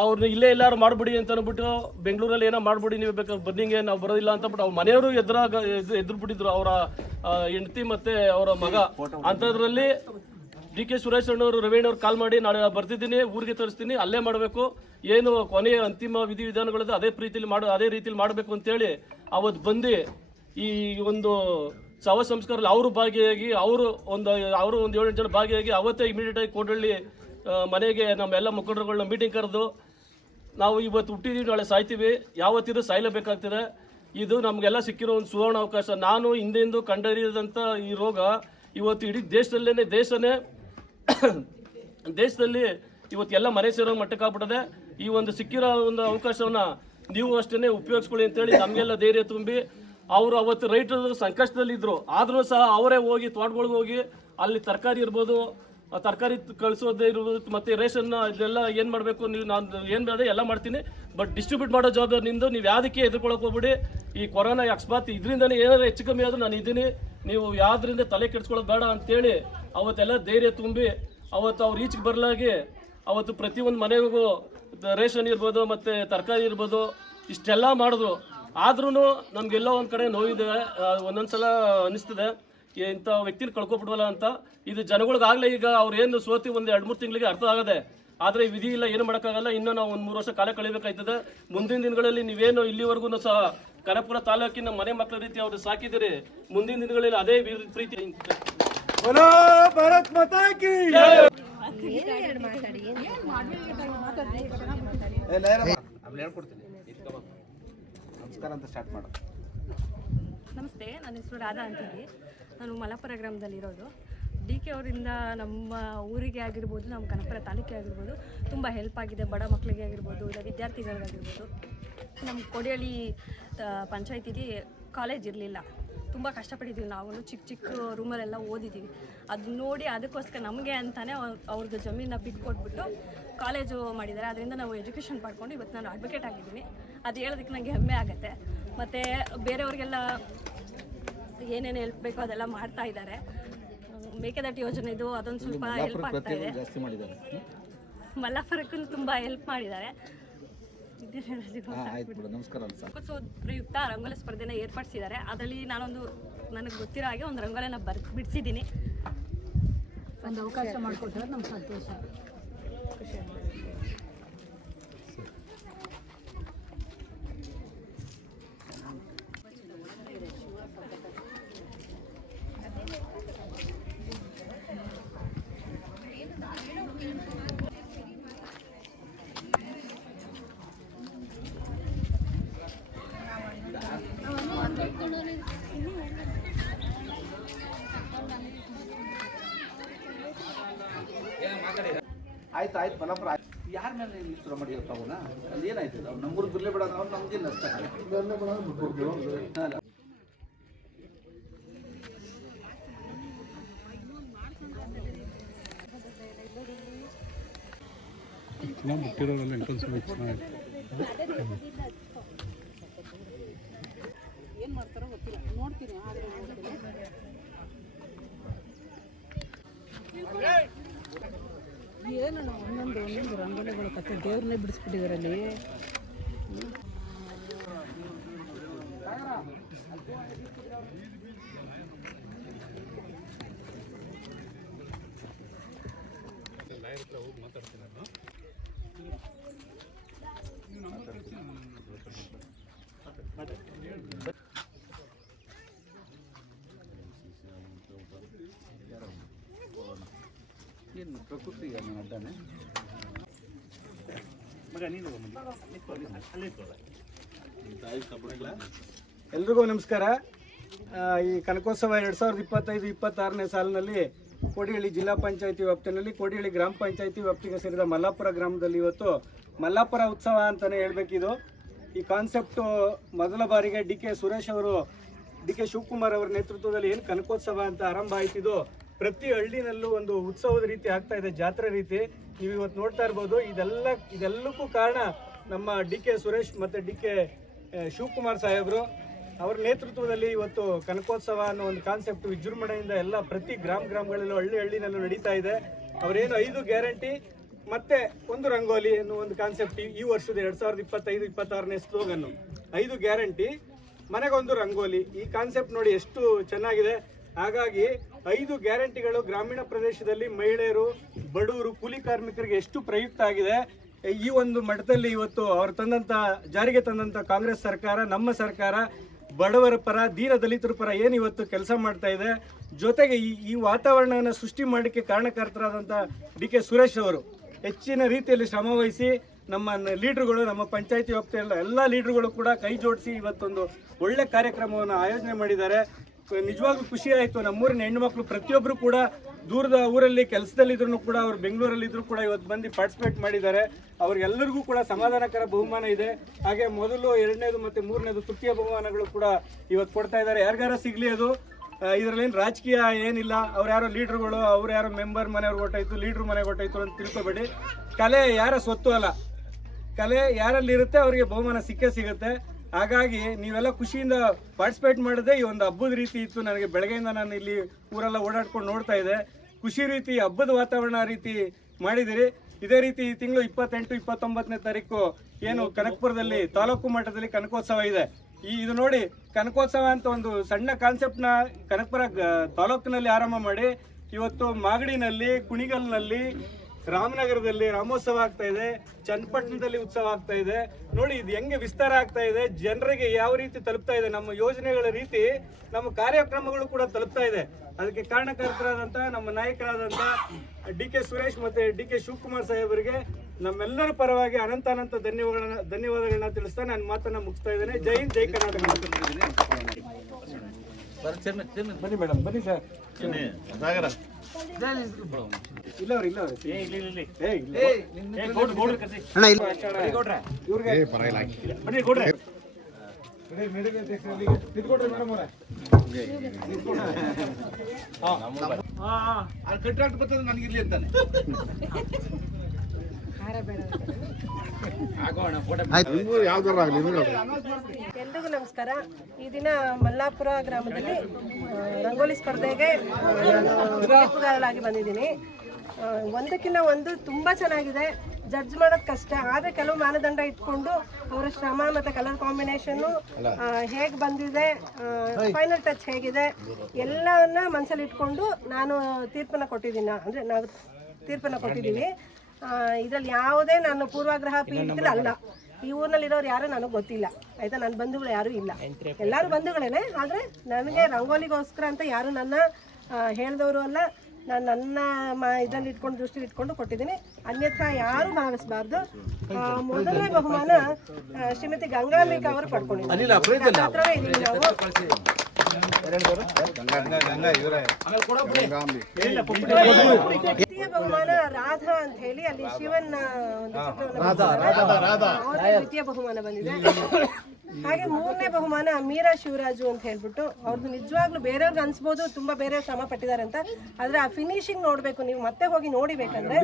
ಅವ್ರನ್ನ ಇಲ್ಲೇ ಎಲ್ಲಾರು ಮಾಡ್ಬಿಡಿ ಅಂತ ಅಂದ್ಬಿಟ್ಟು ಬೆಂಗಳೂರಲ್ಲಿ ಏನೋ ಮಾಡ್ಬಿಡಿ, ನೀವು ಬೇಕಾದ್ರೆ ಬನ್ನಿಂಗೆ ನಾವು ಬರೋದಿಲ್ಲ ಅಂತಬಿಟ್ಟು ಅವ್ರ ಮನೆಯವರು ಎದುರು ಬಿಟ್ಟಿದ್ರು, ಅವರ ಹೆಂಡತಿ ಮತ್ತೆ ಅವರ ಮಗ. ಅಂಥದ್ರಲ್ಲಿ ಡಿ ಕೆ ಸುರೇಶ್ ಅಣ್ಣವರು ರವೀಣ್ಣವ್ರು ಕಾಲ್ ಮಾಡಿ ನಾಳೆ ಬರ್ತಿದ್ದೀನಿ, ಊರಿಗೆ ತರಿಸ್ತೀನಿ, ಅಲ್ಲೇ ಮಾಡಬೇಕು, ಏನು ಕೊನೆಯ ಅಂತಿಮ ವಿಧಿವಿಧಾನಗಳಿದೆ ಅದೇ ರೀತಿಯಲ್ಲಿ ಮಾಡಬೇಕು ಅಂತೇಳಿ ಅವತ್ತು ಬಂದು ಈ ಒಂದು ಶವ ಸಂಸ್ಕಾರದಲ್ಲಿ ಅವರು ಭಾಗಿಯಾಗಿ ಅವರು ಒಂದು 7-8 ಜನ ಭಾಗಿಯಾಗಿ ಅವತ್ತೇ ಇಮಿಡಿಯೇಟಾಗಿ ಕೋಡಹಳ್ಳಿ ಮನೆಗೆ ನಮ್ಮೆಲ್ಲ ಮುಖಂಡರುಗಳನ್ನ ಮೀಟಿಂಗ್ ಕರೆದು ನಾವು ಇವತ್ತು ಹುಟ್ಟಿದೀವಿ ನಾಳೆ ಸಾಯ್ತೀವಿ, ಯಾವತ್ತಿದ್ರೂ ಸಾಯ್ಲೇಬೇಕಾಗ್ತದೆ. ಇದು ನಮಗೆಲ್ಲ ಸಿಕ್ಕಿರೋ ಒಂದು ಸುವರ್ಣ ಅವಕಾಶ. ನಾನು ಹಿಂದೆಂದು ಕಂಡರಿಯದಂಥ ಈ ರೋಗ ಇವತ್ತು ಇಡೀ ದೇಶದಲ್ಲಿ ಇವತ್ತು ಎಲ್ಲ ಮನೆ ಸೇರೋ ಮಟ್ಟಕ್ಕೆ ಆಗ್ಬಿಟ್ಟದೆ. ಈ ಒಂದು ಸಿಕ್ಕಿರೋ ಒಂದು ಅವಕಾಶವನ್ನು ನೀವು ಅಷ್ಟೇ ಉಪಯೋಗಿಸ್ಕೊಳ್ಳಿ ಅಂತೇಳಿ ನಮಗೆಲ್ಲ ಧೈರ್ಯ ತುಂಬಿ, ಅವರು ಅವತ್ತು ರೈತರು ಸಂಕಷ್ಟದಲ್ಲಿದ್ದರು, ಆದರೂ ಸಹ ಅವರೇ ಹೋಗಿ ತೋಟಗಳಿಗೆ ಹೋಗಿ ಅಲ್ಲಿ ತರಕಾರಿ ಇರ್ಬೋದು, ತರಕಾರಿ ಕಳಿಸೋದೇ ಇರ್ಬೋದು, ಮತ್ತು ರೇಷನ್ನ ಇದೆಲ್ಲ ಏನು ಮಾಡಬೇಕು ನೀವು ನಾನು ಏನು ಬೇಡ ಎಲ್ಲ ಮಾಡ್ತೀನಿ, ಬಟ್ ಡಿಸ್ಟ್ರಿಬ್ಯೂಟ್ ಮಾಡೋ ಜವಾಬ್ದಾರಿ ನಿಂದು. ನೀವು ಯಾವುದಕ್ಕೆ ಎದುರ್ಕೊಳ್ಳೋಕೆ ಹೋಗ್ಬಿಡಿ. ಈ ಕೊರೋನಾ ಅಕಸ್ಮಾತ್ ಇದರಿಂದನೇ ಏನಾದ್ರು ಹೆಚ್ಚು ಕಮ್ಮಿ ಆದರೂ ನಾನು ಇದ್ದೀನಿ, ನೀವು ಯಾವುದರಿಂದ ತಲೆ ಕೆಡಿಸ್ಕೊಳ್ಳೋದು ಬೇಡ ಅಂತೇಳಿ ಅವತ್ತೆಲ್ಲ ಧೈರ್ಯ ತುಂಬಿ ಅವತ್ತು ಅವ್ರು ಈಚೆಗೆ ಬರಲಾಗಿ ಅವತ್ತು ಪ್ರತಿಯೊಂದು ಮನೆಗೂ ರೇಷನ್ ಇರ್ಬೋದು ಮತ್ತು ತರಕಾರಿ ಇರ್ಬೋದು ಇಷ್ಟೆಲ್ಲ ಮಾಡಿದ್ರು. ಆದ್ರೂ ನಮಗೆಲ್ಲ ಒಂದು ಕಡೆ ನೋವಿದೆ, ಒಂದೊಂದ್ಸಲ ಅನ್ನಿಸ್ತದೆ ಇಂಥ ವ್ಯಕ್ತಿನ ಕಳ್ಕೊಬಿಡ್ವಲ್ಲ ಅಂತ. ಇದು ಜನಗಳಿಗಾಗಲೇ ಈಗ ಅವ್ರು ಏನು ಸೋತಿ ಒಂದು 2-3 ತಿಂಗಳಿಗೆ ಅರ್ಥ ಆಗದೆ, ಆದರೆ ವಿಧಿ ಇಲ್ಲ, ಏನು ಮಾಡೋಕ್ಕಾಗಲ್ಲ. ಇನ್ನೂ ನಾವು 1-3 ವರ್ಷ ಕಾಲ ಕಳಿಬೇಕಾಯ್ತದೆ. ಮುಂದಿನ ದಿನಗಳಲ್ಲಿ ನೀವೇನು ಇಲ್ಲಿವರೆಗೂ ಸಹ ಕನಕಪುರ ತಾಲೂಕಿನ ಮನೆ ಮಕ್ಕಳ ರೀತಿ ಅವ್ರು ಸಾಕಿದಿರಿ, ಮುಂದಿನ ದಿನಗಳಲ್ಲಿ ಅದೇ ಪ್ರೀತಿ. ಭಾರತ್ ಮಾತಾ ಕಿ ನಮಸ್ಕಾರ ಅಂತ ಸ್ಟಾರ್ಟ್ ಮಾಡು. ನಮಸ್ತೆ, ನನ್ನ ಹೆಸರು ರಾಧಾ ಅಂತೇಳಿ. ನಾನು ಮಲಾಪುರ ಗ್ರಾಮದಲ್ಲಿರೋದು. DK ಅವರಿಂದ ನಮ್ಮ ಊರಿಗೆ ಆಗಿರ್ಬೋದು, ನಮ್ಮ ಕನಕಪುರ ತಾಲೂಕಿಗೆ ಆಗಿರ್ಬೋದು ತುಂಬ ಹೆಲ್ಪ್ ಆಗಿದೆ. ಬಡ ಮಕ್ಕಳಿಗೆ ಆಗಿರ್ಬೋದು, ಇಲ್ಲ ವಿದ್ಯಾರ್ಥಿಗಳಿಗಾಗಿರ್ಬೋದು. ನಮ್ಮ ಕೋಡಿಹಳ್ಳಿ ಪಂಚಾಯತಿಲಿ ಕಾಲೇಜ್ ಇರಲಿಲ್ಲ, ತುಂಬ ಕಷ್ಟಪಟ್ಟಿದ್ದೀವಿ. ನಾವು ಚಿಕ್ಕ ರೂಮಲ್ಲೆಲ್ಲ ಓದಿದ್ದೀವಿ. ಅದು ನೋಡಿ ಅದಕ್ಕೋಸ್ಕರ ನಮಗೆ ಅಂತಲೇ ಅವ್ರದ್ದು ಜಮೀನ ಬಿಟ್ಕೊಟ್ಬಿಟ್ಟು ಕಾಲೇಜು ಮಾಡಿದ್ದಾರೆ. ಅದರಿಂದ ನಾವು ಎಜುಕೇಷನ್ ಪಡ್ಕೊಂಡು ಇವತ್ತು ನಾನು ಅಡ್ವೊಕೇಟ್ ಆಗಿದ್ದೀನಿ. ಅದು ಹೇಳೋದಕ್ಕೆ ನನಗೆ ಹೆಮ್ಮೆ ಆಗುತ್ತೆ. ಮತ್ತು ಬೇರೆಯವ್ರಿಗೆಲ್ಲ ಏನೇನು ಹೆಲ್ಪ್ ಬೇಕೋ ಅದೆಲ್ಲ ಮಾಡ್ತಾ ಇದ್ದಾರೆ. ಮೇಕೆದಾಟು ಯೋಜನೆದು ಅದೊಂದು ಸ್ವಲ್ಪ ಹೆಲ್ಪ್ ಆಗ್ತಾ ಇದೆ. ಮಲ್ಲಾಪುರಕ್ಕೂ ತುಂಬ ಹೆಲ್ಪ್ ಮಾಡಿದ್ದಾರೆ. ಪ್ರಯುಕ್ತ ರಂಗೋಲಿ ಸ್ಪರ್ಧೆನ ಏರ್ಪಡಿಸಿದ್ದಾರೆ. ಅದರಲ್ಲಿ ನಾನೊಂದು ನನಗೆ ಗೊತ್ತಿರೋ ಹಾಗೆ ಒಂದು ರಂಗೋಲಿನ ಬಿಡಿಸಿದ್ದೀನಿ. ಒಂದು ಅವಕಾಶ ಮಾಡಿಕೊಟ್ರೆ ನಮ್ಗೆ ಸಂತೋಷ, ಖುಷಿ. ಆಯ್ತು ಮಲಾಪುರ ಯಾರ ಮೇಲೆ ಶುರು ಮಾಡಿದಪ್ಪ ಅವನ ಅಲ್ಲಿ ಏನಾಯ್ತು? ಅವ್ನು ನಮ್ಮೂರು ಬಿರ್ಲೆ ಬಿಡ, ಅವ್ನು ನಮ್ಗೇನು ನಷ್ಟ. ಏನು ಮಾಡ್ತಾರೋ ಗೊತ್ತಿಲ್ಲ, ನೋಡ್ತೀನಿ. ಆದರೆ ಏನಣ್ಣ ಒಂದೊಂದು ರಂಗೋಲಿಗಳ ಕತೆ ದೇವ್ರನ್ನೇ ಬಿಡಿಸ್ಬಿಟ್ಟಿದ್ದಾರೆ ಅಲ್ಲಿ. ಏನು ಪ್ರಕೃತಿ ಅಡ್ಡಾನೆ ಎಲ್ರಿಗೂ ನಮಸ್ಕಾರ. ಈ ಕನಕೋತ್ಸವ 2025-26ನೇ ಸಾಲಿನಲ್ಲಿ ಕೋಡಿಹಳ್ಳಿ ಜಿಲ್ಲಾ ಪಂಚಾಯತಿ ವ್ಯಾಪ್ತಿಯಲ್ಲಿ ಕೋಡಿಹಳ್ಳಿ ಗ್ರಾಮ ಪಂಚಾಯತಿ ವ್ಯಾಪ್ತಿಗೆ ಸೇರಿದ ಮಲ್ಲಾಪುರ ಗ್ರಾಮದಲ್ಲಿ ಇವತ್ತು ಮಲ್ಲಾಪುರ ಉತ್ಸವ ಅಂತಲೇ ಹೇಳಬೇಕಿದು. ಈ ಕಾನ್ಸೆಪ್ಟು ಮೊದಲ ಬಾರಿಗೆ DK ಸುರೇಶ್ ಅವರು, DK ಶಿವಕುಮಾರ್ ಅವರ ನೇತೃತ್ವದಲ್ಲಿ ಏನು ಕನಕೋತ್ಸವ ಅಂತ ಆರಂಭ ಆಯ್ತಿದ್ದು, ಪ್ರತಿ ಹಳ್ಳಿನಲ್ಲೂ ಒಂದು ಉತ್ಸವದ ರೀತಿ ಆಗ್ತಾ ಇದೆ, ಜಾತ್ರೆ ರೀತಿ. ನೀವು ಇವತ್ತು ನೋಡ್ತಾ ಇರ್ಬೋದು. ಇದೆಲ್ಲಕ್ಕೂ ಕಾರಣ ನಮ್ಮ DK ಸುರೇಶ್ ಮತ್ತು DK ಶಿವಕುಮಾರ್ ಸಾಹೇಬರು ಅವರ ನೇತೃತ್ವದಲ್ಲಿ ಇವತ್ತು ಕನಕೋತ್ಸವ ಅನ್ನೋ ಒಂದು ಕಾನ್ಸೆಪ್ಟ್ ವಿಜೃಂಭಣೆಯಿಂದ ಎಲ್ಲ ಪ್ರತಿ ಗ್ರಾಮಗಳಲ್ಲೂ ಹಳ್ಳಿನಲ್ಲೂ ನಡೀತಾ ಇದೆ. ಅವರೇನು 5 ಗ್ಯಾರಂಟಿ ಮತ್ತೆ ಒಂದು ರಂಗೋಲಿ ಅನ್ನೋ ಒಂದು ಕಾನ್ಸೆಪ್ಟ್ ಈ ವರ್ಷದ 2025-26ನೇ ಸ್ಲೋಗನ್ನು 5 ಗ್ಯಾರಂಟಿ ಮನೆಗೊಂದು ರಂಗೋಲಿ. ಈ ಕಾನ್ಸೆಪ್ಟ್ ನೋಡಿ ಎಷ್ಟು ಚೆನ್ನಾಗಿದೆ. ಹಾಗಾಗಿ 5 ಗ್ಯಾರಂಟಿಗಳು ಗ್ರಾಮೀಣ ಪ್ರದೇಶದಲ್ಲಿ ಮಹಿಳೆಯರು, ಬಡವರು, ಕೂಲಿ ಕಾರ್ಮಿಕರಿಗೆ ಎಷ್ಟು ಪ್ರಯುಕ್ತ ಆಗಿದೆ. ಈ ಒಂದು ಮಟ್ಟದಲ್ಲಿ ಇವತ್ತು ಅವರು ಜಾರಿಗೆ ತಂದಂಥ ಕಾಂಗ್ರೆಸ್ ಸರ್ಕಾರ, ನಮ್ಮ ಸರ್ಕಾರ ಬಡವರ ಪರ, ದೀನ ದಲಿತರ ಪರ ಏನು ಇವತ್ತು ಕೆಲಸ ಮಾಡ್ತಾ ಇದೆ. ಜೊತೆಗೆ ಈ ವಾತಾವರಣವನ್ನು ಸೃಷ್ಟಿ ಮಾಡಲಿಕ್ಕೆ ಕಾರಣಕರ್ತರಾದಂಥ DK ಸುರೇಶ್ ಅವರು ಹೆಚ್ಚಿನ ರೀತಿಯಲ್ಲಿ ಶ್ರಮವಹಿಸಿ ನಮ್ಮ ಲೀಡ್ರುಗಳು, ನಮ್ಮ ಪಂಚಾಯತಿ ವ್ಯಾಪ್ತಿಯಲ್ಲ ಎಲ್ಲ ಲೀಡ್ರುಗಳು ಕೂಡ ಕೈ ಜೋಡಿಸಿ ಇವತ್ತೊಂದು ಒಳ್ಳೆ ಕಾರ್ಯಕ್ರಮವನ್ನು ಆಯೋಜನೆ ಮಾಡಿದ್ದಾರೆ. ನಿಜವಾಗ್ಲೂ ಖುಷಿ ಆಯಿತು. ನಮ್ಮೂರಿನ ಹೆಣ್ಣುಮಕ್ಳು ಪ್ರತಿಯೊಬ್ಬರು ಕೂಡ ದೂರದ ಊರಲ್ಲಿ ಕೆಲಸದಲ್ಲಿದ್ರು ಕೂಡ ಅವ್ರು ಬೆಂಗಳೂರಲ್ಲಿದ್ದರೂ ಕೂಡ ಇವತ್ತು ಬಂದು ಪಾರ್ಟಿಸಿಪೇಟ್ ಮಾಡಿದ್ದಾರೆ. ಅವ್ರಿಗೆಲ್ಲರಿಗೂ ಕೂಡ ಸಮಾಧಾನಕರ ಬಹುಮಾನ ಇದೆ. ಹಾಗೆ ಮೊದಲು 2ನೇದು ಮತ್ತು 3ನೇದು ತೃತೀಯ ಬಹುಮಾನಗಳು ಕೂಡ ಇವತ್ತು ಕೊಡ್ತಾ ಇದ್ದಾರೆ. ಯಾರಿಗಾರ ಸಿಗಲಿ ಅದು. ಇದರಲ್ಲೇನು ರಾಜಕೀಯ ಏನಿಲ್ಲ. ಅವ್ರು ಯಾರೋ ಲೀಡ್ರುಗಳು, ಅವ್ರು ಯಾರೋ ಮೆಂಬರ್ ಮನೆಯವ್ರಿಗೆ ಹೊಟ್ಟಾಯ್ತು, ಲೀಡ್ರು ಮನೆಗೆ ಹೊಟ್ಟಾಯ್ತು ಅಂತ ತಿಳ್ಕೊಬೇಡಿ. ಕಲೆ ಯಾರ ಸ್ವತ್ತು ಅಲ್ಲ. ಕಲೆ ಯಾರಲ್ಲಿ ಇರುತ್ತೆ ಅವರಿಗೆ ಬಹುಮಾನ ಸಿಕ್ಕೇ ಸಿಗುತ್ತೆ. ಹಾಗಾಗಿ ನೀವೆಲ್ಲ ಖುಷಿಯಿಂದ ಪಾರ್ಟಿಸಿಪೇಟ್ ಮಾಡಿದೆ ಈ ಒಂದು ಹಬ್ಬದ ರೀತಿ ಇತ್ತು. ನನಗೆ ಬೆಳಗ್ಗೆಯಿಂದ ನಾನು ಇಲ್ಲಿ ಊರೆಲ್ಲ ಓಡಾಡ್ಕೊಂಡು ನೋಡ್ತಾ ಇದ್ದೆ. ಖುಷಿ ರೀತಿ ಹಬ್ಬದ ವಾತಾವರಣ ರೀತಿ ಮಾಡಿದಿರಿ. ಇದೇ ರೀತಿ ಈ ತಿಂಗಳು 28, 29ನೇ ತಾರೀಕು ಏನು ಕನಕಪುರದಲ್ಲಿ ತಾಲೂಕು ಮಟ್ಟದಲ್ಲಿ ಕನಕೋತ್ಸವ ಇದೆ. ಇದು ನೋಡಿ, ಕನಕೋತ್ಸವ ಅಂತ ಒಂದು ಸಣ್ಣ ಕಾನ್ಸೆಪ್ಟ್ನ ಕನಕಪುರ ತಾಲೂಕಿನಲ್ಲಿ ಆರಂಭ ಮಾಡಿ ಇವತ್ತು ಮಾಗಡಿನಲ್ಲಿ, ಕುಣಿಗಲ್ನಲ್ಲಿ, ರಾಮನಗರದಲ್ಲಿ ರಾಮೋತ್ಸವ ಆಗ್ತಾ ಇದೆ, ಚನ್ನಪಟ್ಟಣದಲ್ಲಿ ಉತ್ಸವ ಆಗ್ತಾ ಇದೆ. ನೋಡಿ ಇದು ಹೆಂಗೆ ವಿಸ್ತಾರ ಆಗ್ತಾ ಇದೆ, ಜನರಿಗೆ ಯಾವ ರೀತಿ ತಲುಪ್ತಾ ಇದೆ, ನಮ್ಮ ಯೋಜನೆಗಳ ರೀತಿ ನಮ್ಮ ಕಾರ್ಯಕ್ರಮಗಳು ಕೂಡ ತಲುಪ್ತಾ ಇದೆ. ಅದಕ್ಕೆ ಕಾರಣಕರ್ತರಾದಂಥ ನಮ್ಮ ನಾಯಕರಾದಂಥ ಡಿ.ಕೆ. ಸುರೇಶ್ ಮತ್ತು ಡಿ.ಕೆ. ಶಿವಕುಮಾರ್ ಸಾಹೇಬರಿಗೆ ನಮ್ಮೆಲ್ಲರ ಪರವಾಗಿ ಅನಂತ ಧನ್ಯವಾದಗಳನ್ನ ತಿಳಿಸ್ತಾ ನಾನು ಮಾತನ್ನ ಮುಗಿಸ್ತಾ ಇದ್ದೇನೆ. ಜೈ ಹಿಂದ್, ಜೈ ಕರ್ನಾಟಕ. ಬನ್ನಿ ಮೇಡಮ್, ಬನ್ನಿ ಸರ್. ಕಂಟ್ರಾಕ್ಟ್ ಬರ್ತದೆ ನನಗಿರ್ಲಿ ಅಂತಾನೆ. ಎಲ್ರಿಗೂ ನಮಸ್ಕಾರ. ಈ ದಿನ ಮಲ್ಲಾಪುರ ಗ್ರಾಮದಲ್ಲಿ ರಂಗೋಲಿ ಸ್ಪರ್ಧೆಗೆ ತೀರ್ಪುಗಾರಳಾಗಿ ಬಂದಿದ್ದೀನಿ. ಒಂದಕ್ಕಿಂತ ಒಂದು ತುಂಬ ಚೆನ್ನಾಗಿದೆ. ಜಡ್ಜ್ ಮಾಡೋದು ಕಷ್ಟ, ಆದರೆ ಕೆಲವು ಮಾನದಂಡ ಇಟ್ಕೊಂಡು ಅವರ ಶ್ರಮ ಮತ್ತು ಕಲರ್ ಕಾಂಬಿನೇಷನ್ನು ಹೇಗೆ ಬಂದಿದೆ, ಫೈನಲ್ ಟಚ್ ಹೇಗಿದೆ ಎಲ್ಲವನ್ನ ಮನಸ್ಸಲ್ಲಿ ಇಟ್ಕೊಂಡು ನಾನು ತೀರ್ಪನ್ನು ಕೊಟ್ಟಿದ್ದೀನಿ. ಅಂದರೆ ನಾವು ತೀರ್ಪನ್ನು ಕೊಟ್ಟಿದ್ದೀವಿ. ಇದರಲ್ಲಿ ಯಾವುದೇ ನಾನು ಪೂರ್ವಾಗ್ರಹ ಪೀಡಿತರು ಅಲ್ಲ. ಈ ಊರಿನಲ್ಲಿರೋರು ಯಾರು ನನಗೆ ಗೊತ್ತಿಲ್ಲ, ಆಯಿತಾ. ನನ್ನ ಬಂಧುಗಳು ಯಾರೂ ಇಲ್ಲ, ಎಲ್ಲರೂ ಬಂಧುಗಳೇನೆ. ಆದರೆ ನನಗೆ ರಂಗೋಲಿಗೋಸ್ಕರ ಅಂತ ಯಾರು ನನ್ನ ಹೇಳಿದವರು ಅಲ್ಲ. ನಾನು ನನ್ನ ಇದರಲ್ಲಿ ಇಟ್ಕೊಂಡು ದೃಷ್ಟಿಲಿ ಇಟ್ಕೊಂಡು ಕೊಟ್ಟಿದ್ದೀನಿ. ಅನ್ಯಥಾ ಯಾರು ಭಾವಿಸಬಾರ್ದು. ಮೊದಲನೇ ಬಹುಮಾನ ಶ್ರೀಮತಿ ಗಂಗಾಂಬಿಕಾ ಅವರು ಪಡ್ಕೊಂಡಿದ್ದಾರೆ. ಹತ್ರವೇ ಇದ್ದೀವಿ ನಾವು. ದ್ವಿತೀಯ ಬಹುಮಾನ ರಾಧಾ ಅಂತ ಹೇಳಿ, ಅಲ್ಲಿ ಶಿವನ ದ್ವಿತೀಯ ಬಹುಮಾನ ಬಂದಿದೆ. ಹಾಗೆ 3ನೇ ಬಹುಮಾನ ಮೀರಾ ಶಿವರಾಜು ಅಂತ ಹೇಳ್ಬಿಟ್ಟು, ಅವ್ರದ್ದು ನಿಜವಾಗ್ಲೂ ಬೇರೆಯವ್ರಿಗೆ ಅನ್ಸ್ಬೋದು ತುಂಬಾ ಬೇರೆ ಶ್ರಮ ಪಟ್ಟಿದ್ದಾರೆ ಅಂತ. ಆದ್ರೆ ಆ ಫಿನಿಶಿಂಗ್ ನೋಡ್ಬೇಕು, ನೀವು ಮತ್ತೆ ಹೋಗಿ ನೋಡಿಬೇಕಂದ್ರೆ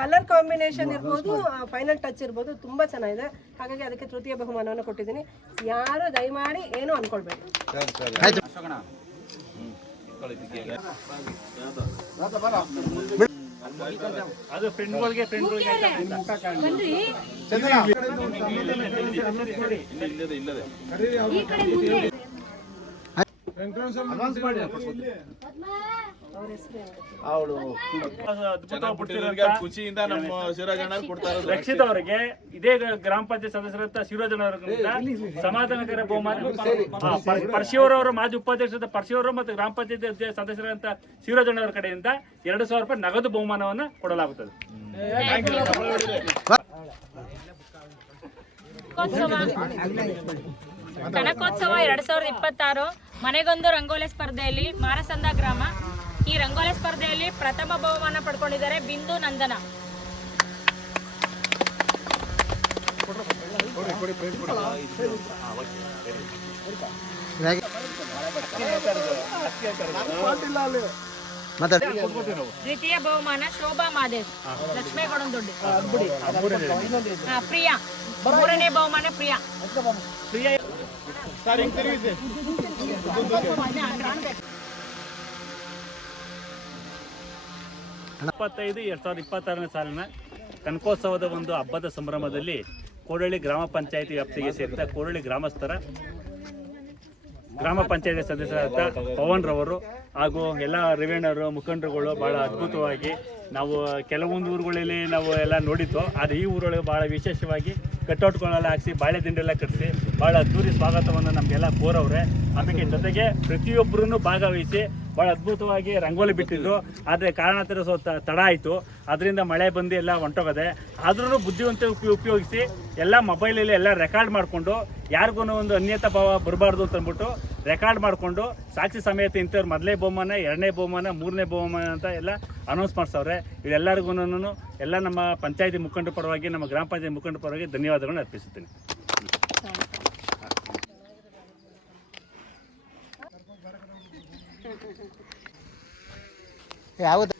ಕಲರ್ ಕಾಂಬಿನೇಷನ್ ಇರ್ಬೋದು, ಫೈನಲ್ ಟಚ್ ಇರ್ಬೋದು, ತುಂಬಾ ಚೆನ್ನಾಗಿದೆ. ಹಾಗಾಗಿ ಅದಕ್ಕೆ ತೃತೀಯ ಬಹುಮಾನವನ್ನು ಕೊಟ್ಟಿದ್ದೀನಿ. ಯಾರು ದಯಮಾಡಿ ಏನು ಅನ್ಕೊಳ್ಬೇಡಿ. ಅದು ಫ್ರೆಂಡ್ಗಳಿಗೆ ಖುಷಿಯಿಂದ ನಮ್ಮ ಶಿವರಾಜಣ್ಣ ಕೊಡ್ತಾರೆ. ರಕ್ಷಿತ್ ಅವರಿಗೆ ಇದೇ ಗ್ರಾಮ ಪಂಚಾಯತ್ ಸದಸ್ಯರಂತ ಶಿವರಾಜಣ್ಣ ಸಮಾಧಾನಕರ ಬಹುಮಾನ, ಪರಶಿವರವರ ಮಾಜಿ ಉಪಾಧ್ಯಕ್ಷರಾದ ಪರಶಿವರವರು ಮತ್ತು ಗ್ರಾಮ ಪಂಚಾಯತ್ ಸದಸ್ಯರಂತ ಶಿವರಾಜಣ್ಣ ಅವರ ಕಡೆಯಿಂದ 2,000 ರೂಪಾಯಿ ನಗದು ಬಹುಮಾನವನ್ನು ಕೊಡಲಾಗುತ್ತದೆ. ಕನಕೋತ್ಸವ 2026 ಮನೆಗೊಂದು ರಂಗೋಲಿ ಸ್ಪರ್ಧೆಯಲ್ಲಿ ಮಾರಸಂದ ಗ್ರಾಮ ಈ ರಂಗೋಲಿ ಸ್ಪರ್ಧೆಯಲ್ಲಿ ಪ್ರಥಮ ಬಹುಮಾನ ಪಡ್ಕೊಂಡಿದ್ದಾರೆ ಬಿಂದು ನಂದನ. ದ್ವಿತೀಯ ಬಹುಮಾನ ಶೋಭಾ ಮಾದೇಶ್, ಲಕ್ಷ್ಮೇಗೌಡನದೊಡ್ಡಿ. ಪ್ರಿಯಾ. 3ನೇ ಬಹುಮಾನ ಪ್ರಿಯಾ. 2025-2026ನೇ ಸಾಲಿನ ಕನಕೋತ್ಸವದ ಒಂದು ಹಬ್ಬದ ಸಂಭ್ರಮದಲ್ಲಿ ಕೋಡಳ್ಳಿ ಗ್ರಾಮ ಪಂಚಾಯಿತಿ ವ್ಯಾಪ್ತಿಗೆ ಸೇರಿದ ಕೋಡಳ್ಳಿ ಗ್ರಾಮಸ್ಥರ ಗ್ರಾಮ ಪಂಚಾಯತಿ ಸದಸ್ಯರಾದ ಪವನ್ ರವರು ಹಾಗೂ ಎಲ್ಲ ರೇವಣ್ಣರು ಮುಖಂಡರುಗಳು ಭಾಳ ಅದ್ಭುತವಾಗಿ, ನಾವು ಕೆಲವೊಂದು ಊರುಗಳಲ್ಲಿ ನಾವು ಎಲ್ಲ ನೋಡಿದ್ದು, ಆದರೆ ಈ ಊರೊಳಗೆ ಭಾಳ ವಿಶೇಷವಾಗಿ ಕಟ್ಟೌಟ್ಗಳೆಲ್ಲ ಹಾಕಿಸಿ ಬಾಳೆ ದಿಂಡೆಲ್ಲ ಕಟ್ಟಿಸಿ ಭಾಳ ಅದ್ದೂರಿ ಸ್ವಾಗತವನ್ನು ನಮಗೆಲ್ಲ ಕೋರವ್ರೆ. ಆಮೇಲೆ ಜೊತೆಗೆ ಪ್ರತಿಯೊಬ್ಬರೂ ಭಾಗವಹಿಸಿ ಭಾಳ ಅದ್ಭುತವಾಗಿ ರಂಗೋಲಿ ಬಿಟ್ಟಿದ್ರು. ಆದರೆ ಕಾರಣಾಂತರ ತಡ ಆಯಿತು, ಅದರಿಂದ ಮಳೆ ಬಂದು ಎಲ್ಲ ಹೊಂಟೋಗದೆ. ಆದ್ರೂ ಬುದ್ಧಿವಂತ ಉಪಯೋಗಿಸಿ ಎಲ್ಲ ಮೊಬೈಲಲ್ಲಿ ಎಲ್ಲ ರೆಕಾರ್ಡ್ ಮಾಡಿಕೊಂಡು ಯಾರಿಗೂ ಒಂದು ಅನ್ಯತಾ ಭಾವ ಬರಬಾರ್ದು ಅಂತ ಅಂದ್ಬಿಟ್ಟು ರೆಕಾರ್ಡ್ ಮಾಡಿಕೊಂಡು ಸಾಕ್ಷಿ ಸಮೇತ ಇಂಥವ್ರು ಮೊದಲನೇ ಬಹುಮಾನ, 2ನೇ ಬಹುಮಾನ, 3ನೇ ಬಹುಮಾನ ಅಂತ ಎಲ್ಲ ಅನೌನ್ಸ್ ಮಾಡಿಸವ್ರೆ. ಇದೆಲ್ಲರಿಗೂ ಎಲ್ಲ ನಮ್ಮ ಪಂಚಾಯತಿ ಮುಖಂಡರ ಪರವಾಗಿ, ನಮ್ಮ ಗ್ರಾಮ ಪಂಚಾಯತಿ ಮುಖಂಡರ ಪರವಾಗಿ ಧನ್ಯವಾದಗಳನ್ನು ಅರ್ಪಿಸುತ್ತೇನೆ. ಯಾವುದು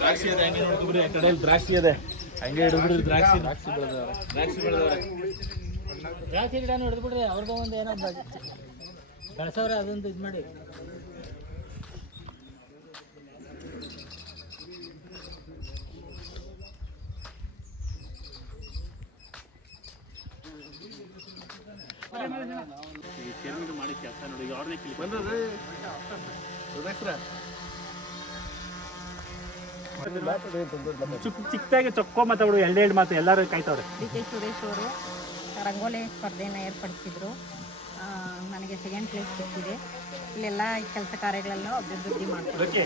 ದ್ರಾಕ್ಷಿ ಇದೆ ಹಂಗೆ ನೋಡಿದ್ರಿ, ಆ ಕಡೆ ದ್ರಾಕ್ಷಿ ಇದೆ ಹಂಗೆ ಹಿಡಿದ್ರಿ. ದ್ರಾಕ್ಷಿ ಬೆಳೆದವ್ರೆ. ದ್ರಾಕ್ಷಿ ಗಿಡನೂ ಹಿಡಿದು ಬಿಡ್ರಿ, ಅವ್ರಿಗೂ ಒಂದು ಏನೋ ಬೆಳೆಸವ್ರೆ, ಅದೊಂದು ಇದು ಮಾಡಿ. ಮಾಡಿ ಕೆಲಸ ನೋಡಿ, ಅವ್ರನ್ನೇ ಚಿಕ್ಕದಾಗಿ ಚೊಕ್ಕೋ ಮಾತಾಡು, ಎರಡೆರಡು ಮಾತು ಎಲ್ಲರೂ ಕಾಯ್ತವ್ರೆ. DK ಸುರೇಶ್ ಅವರು ರಂಗೋಲಿ ಸ್ಪರ್ಧೆಯನ್ನು ಏರ್ಪಡಿಸಿದ್ರು. ನನಗೆ 2nd ಪ್ಲೇಸ್ ಸಿಕ್ಕಿದೆ. ಇಲ್ಲೆಲ್ಲ ಕೆಲಸ ಕಾರ್ಯಗಳನ್ನು ಅಭಿವೃದ್ಧಿ ಮಾಡ್ತಾರೆ.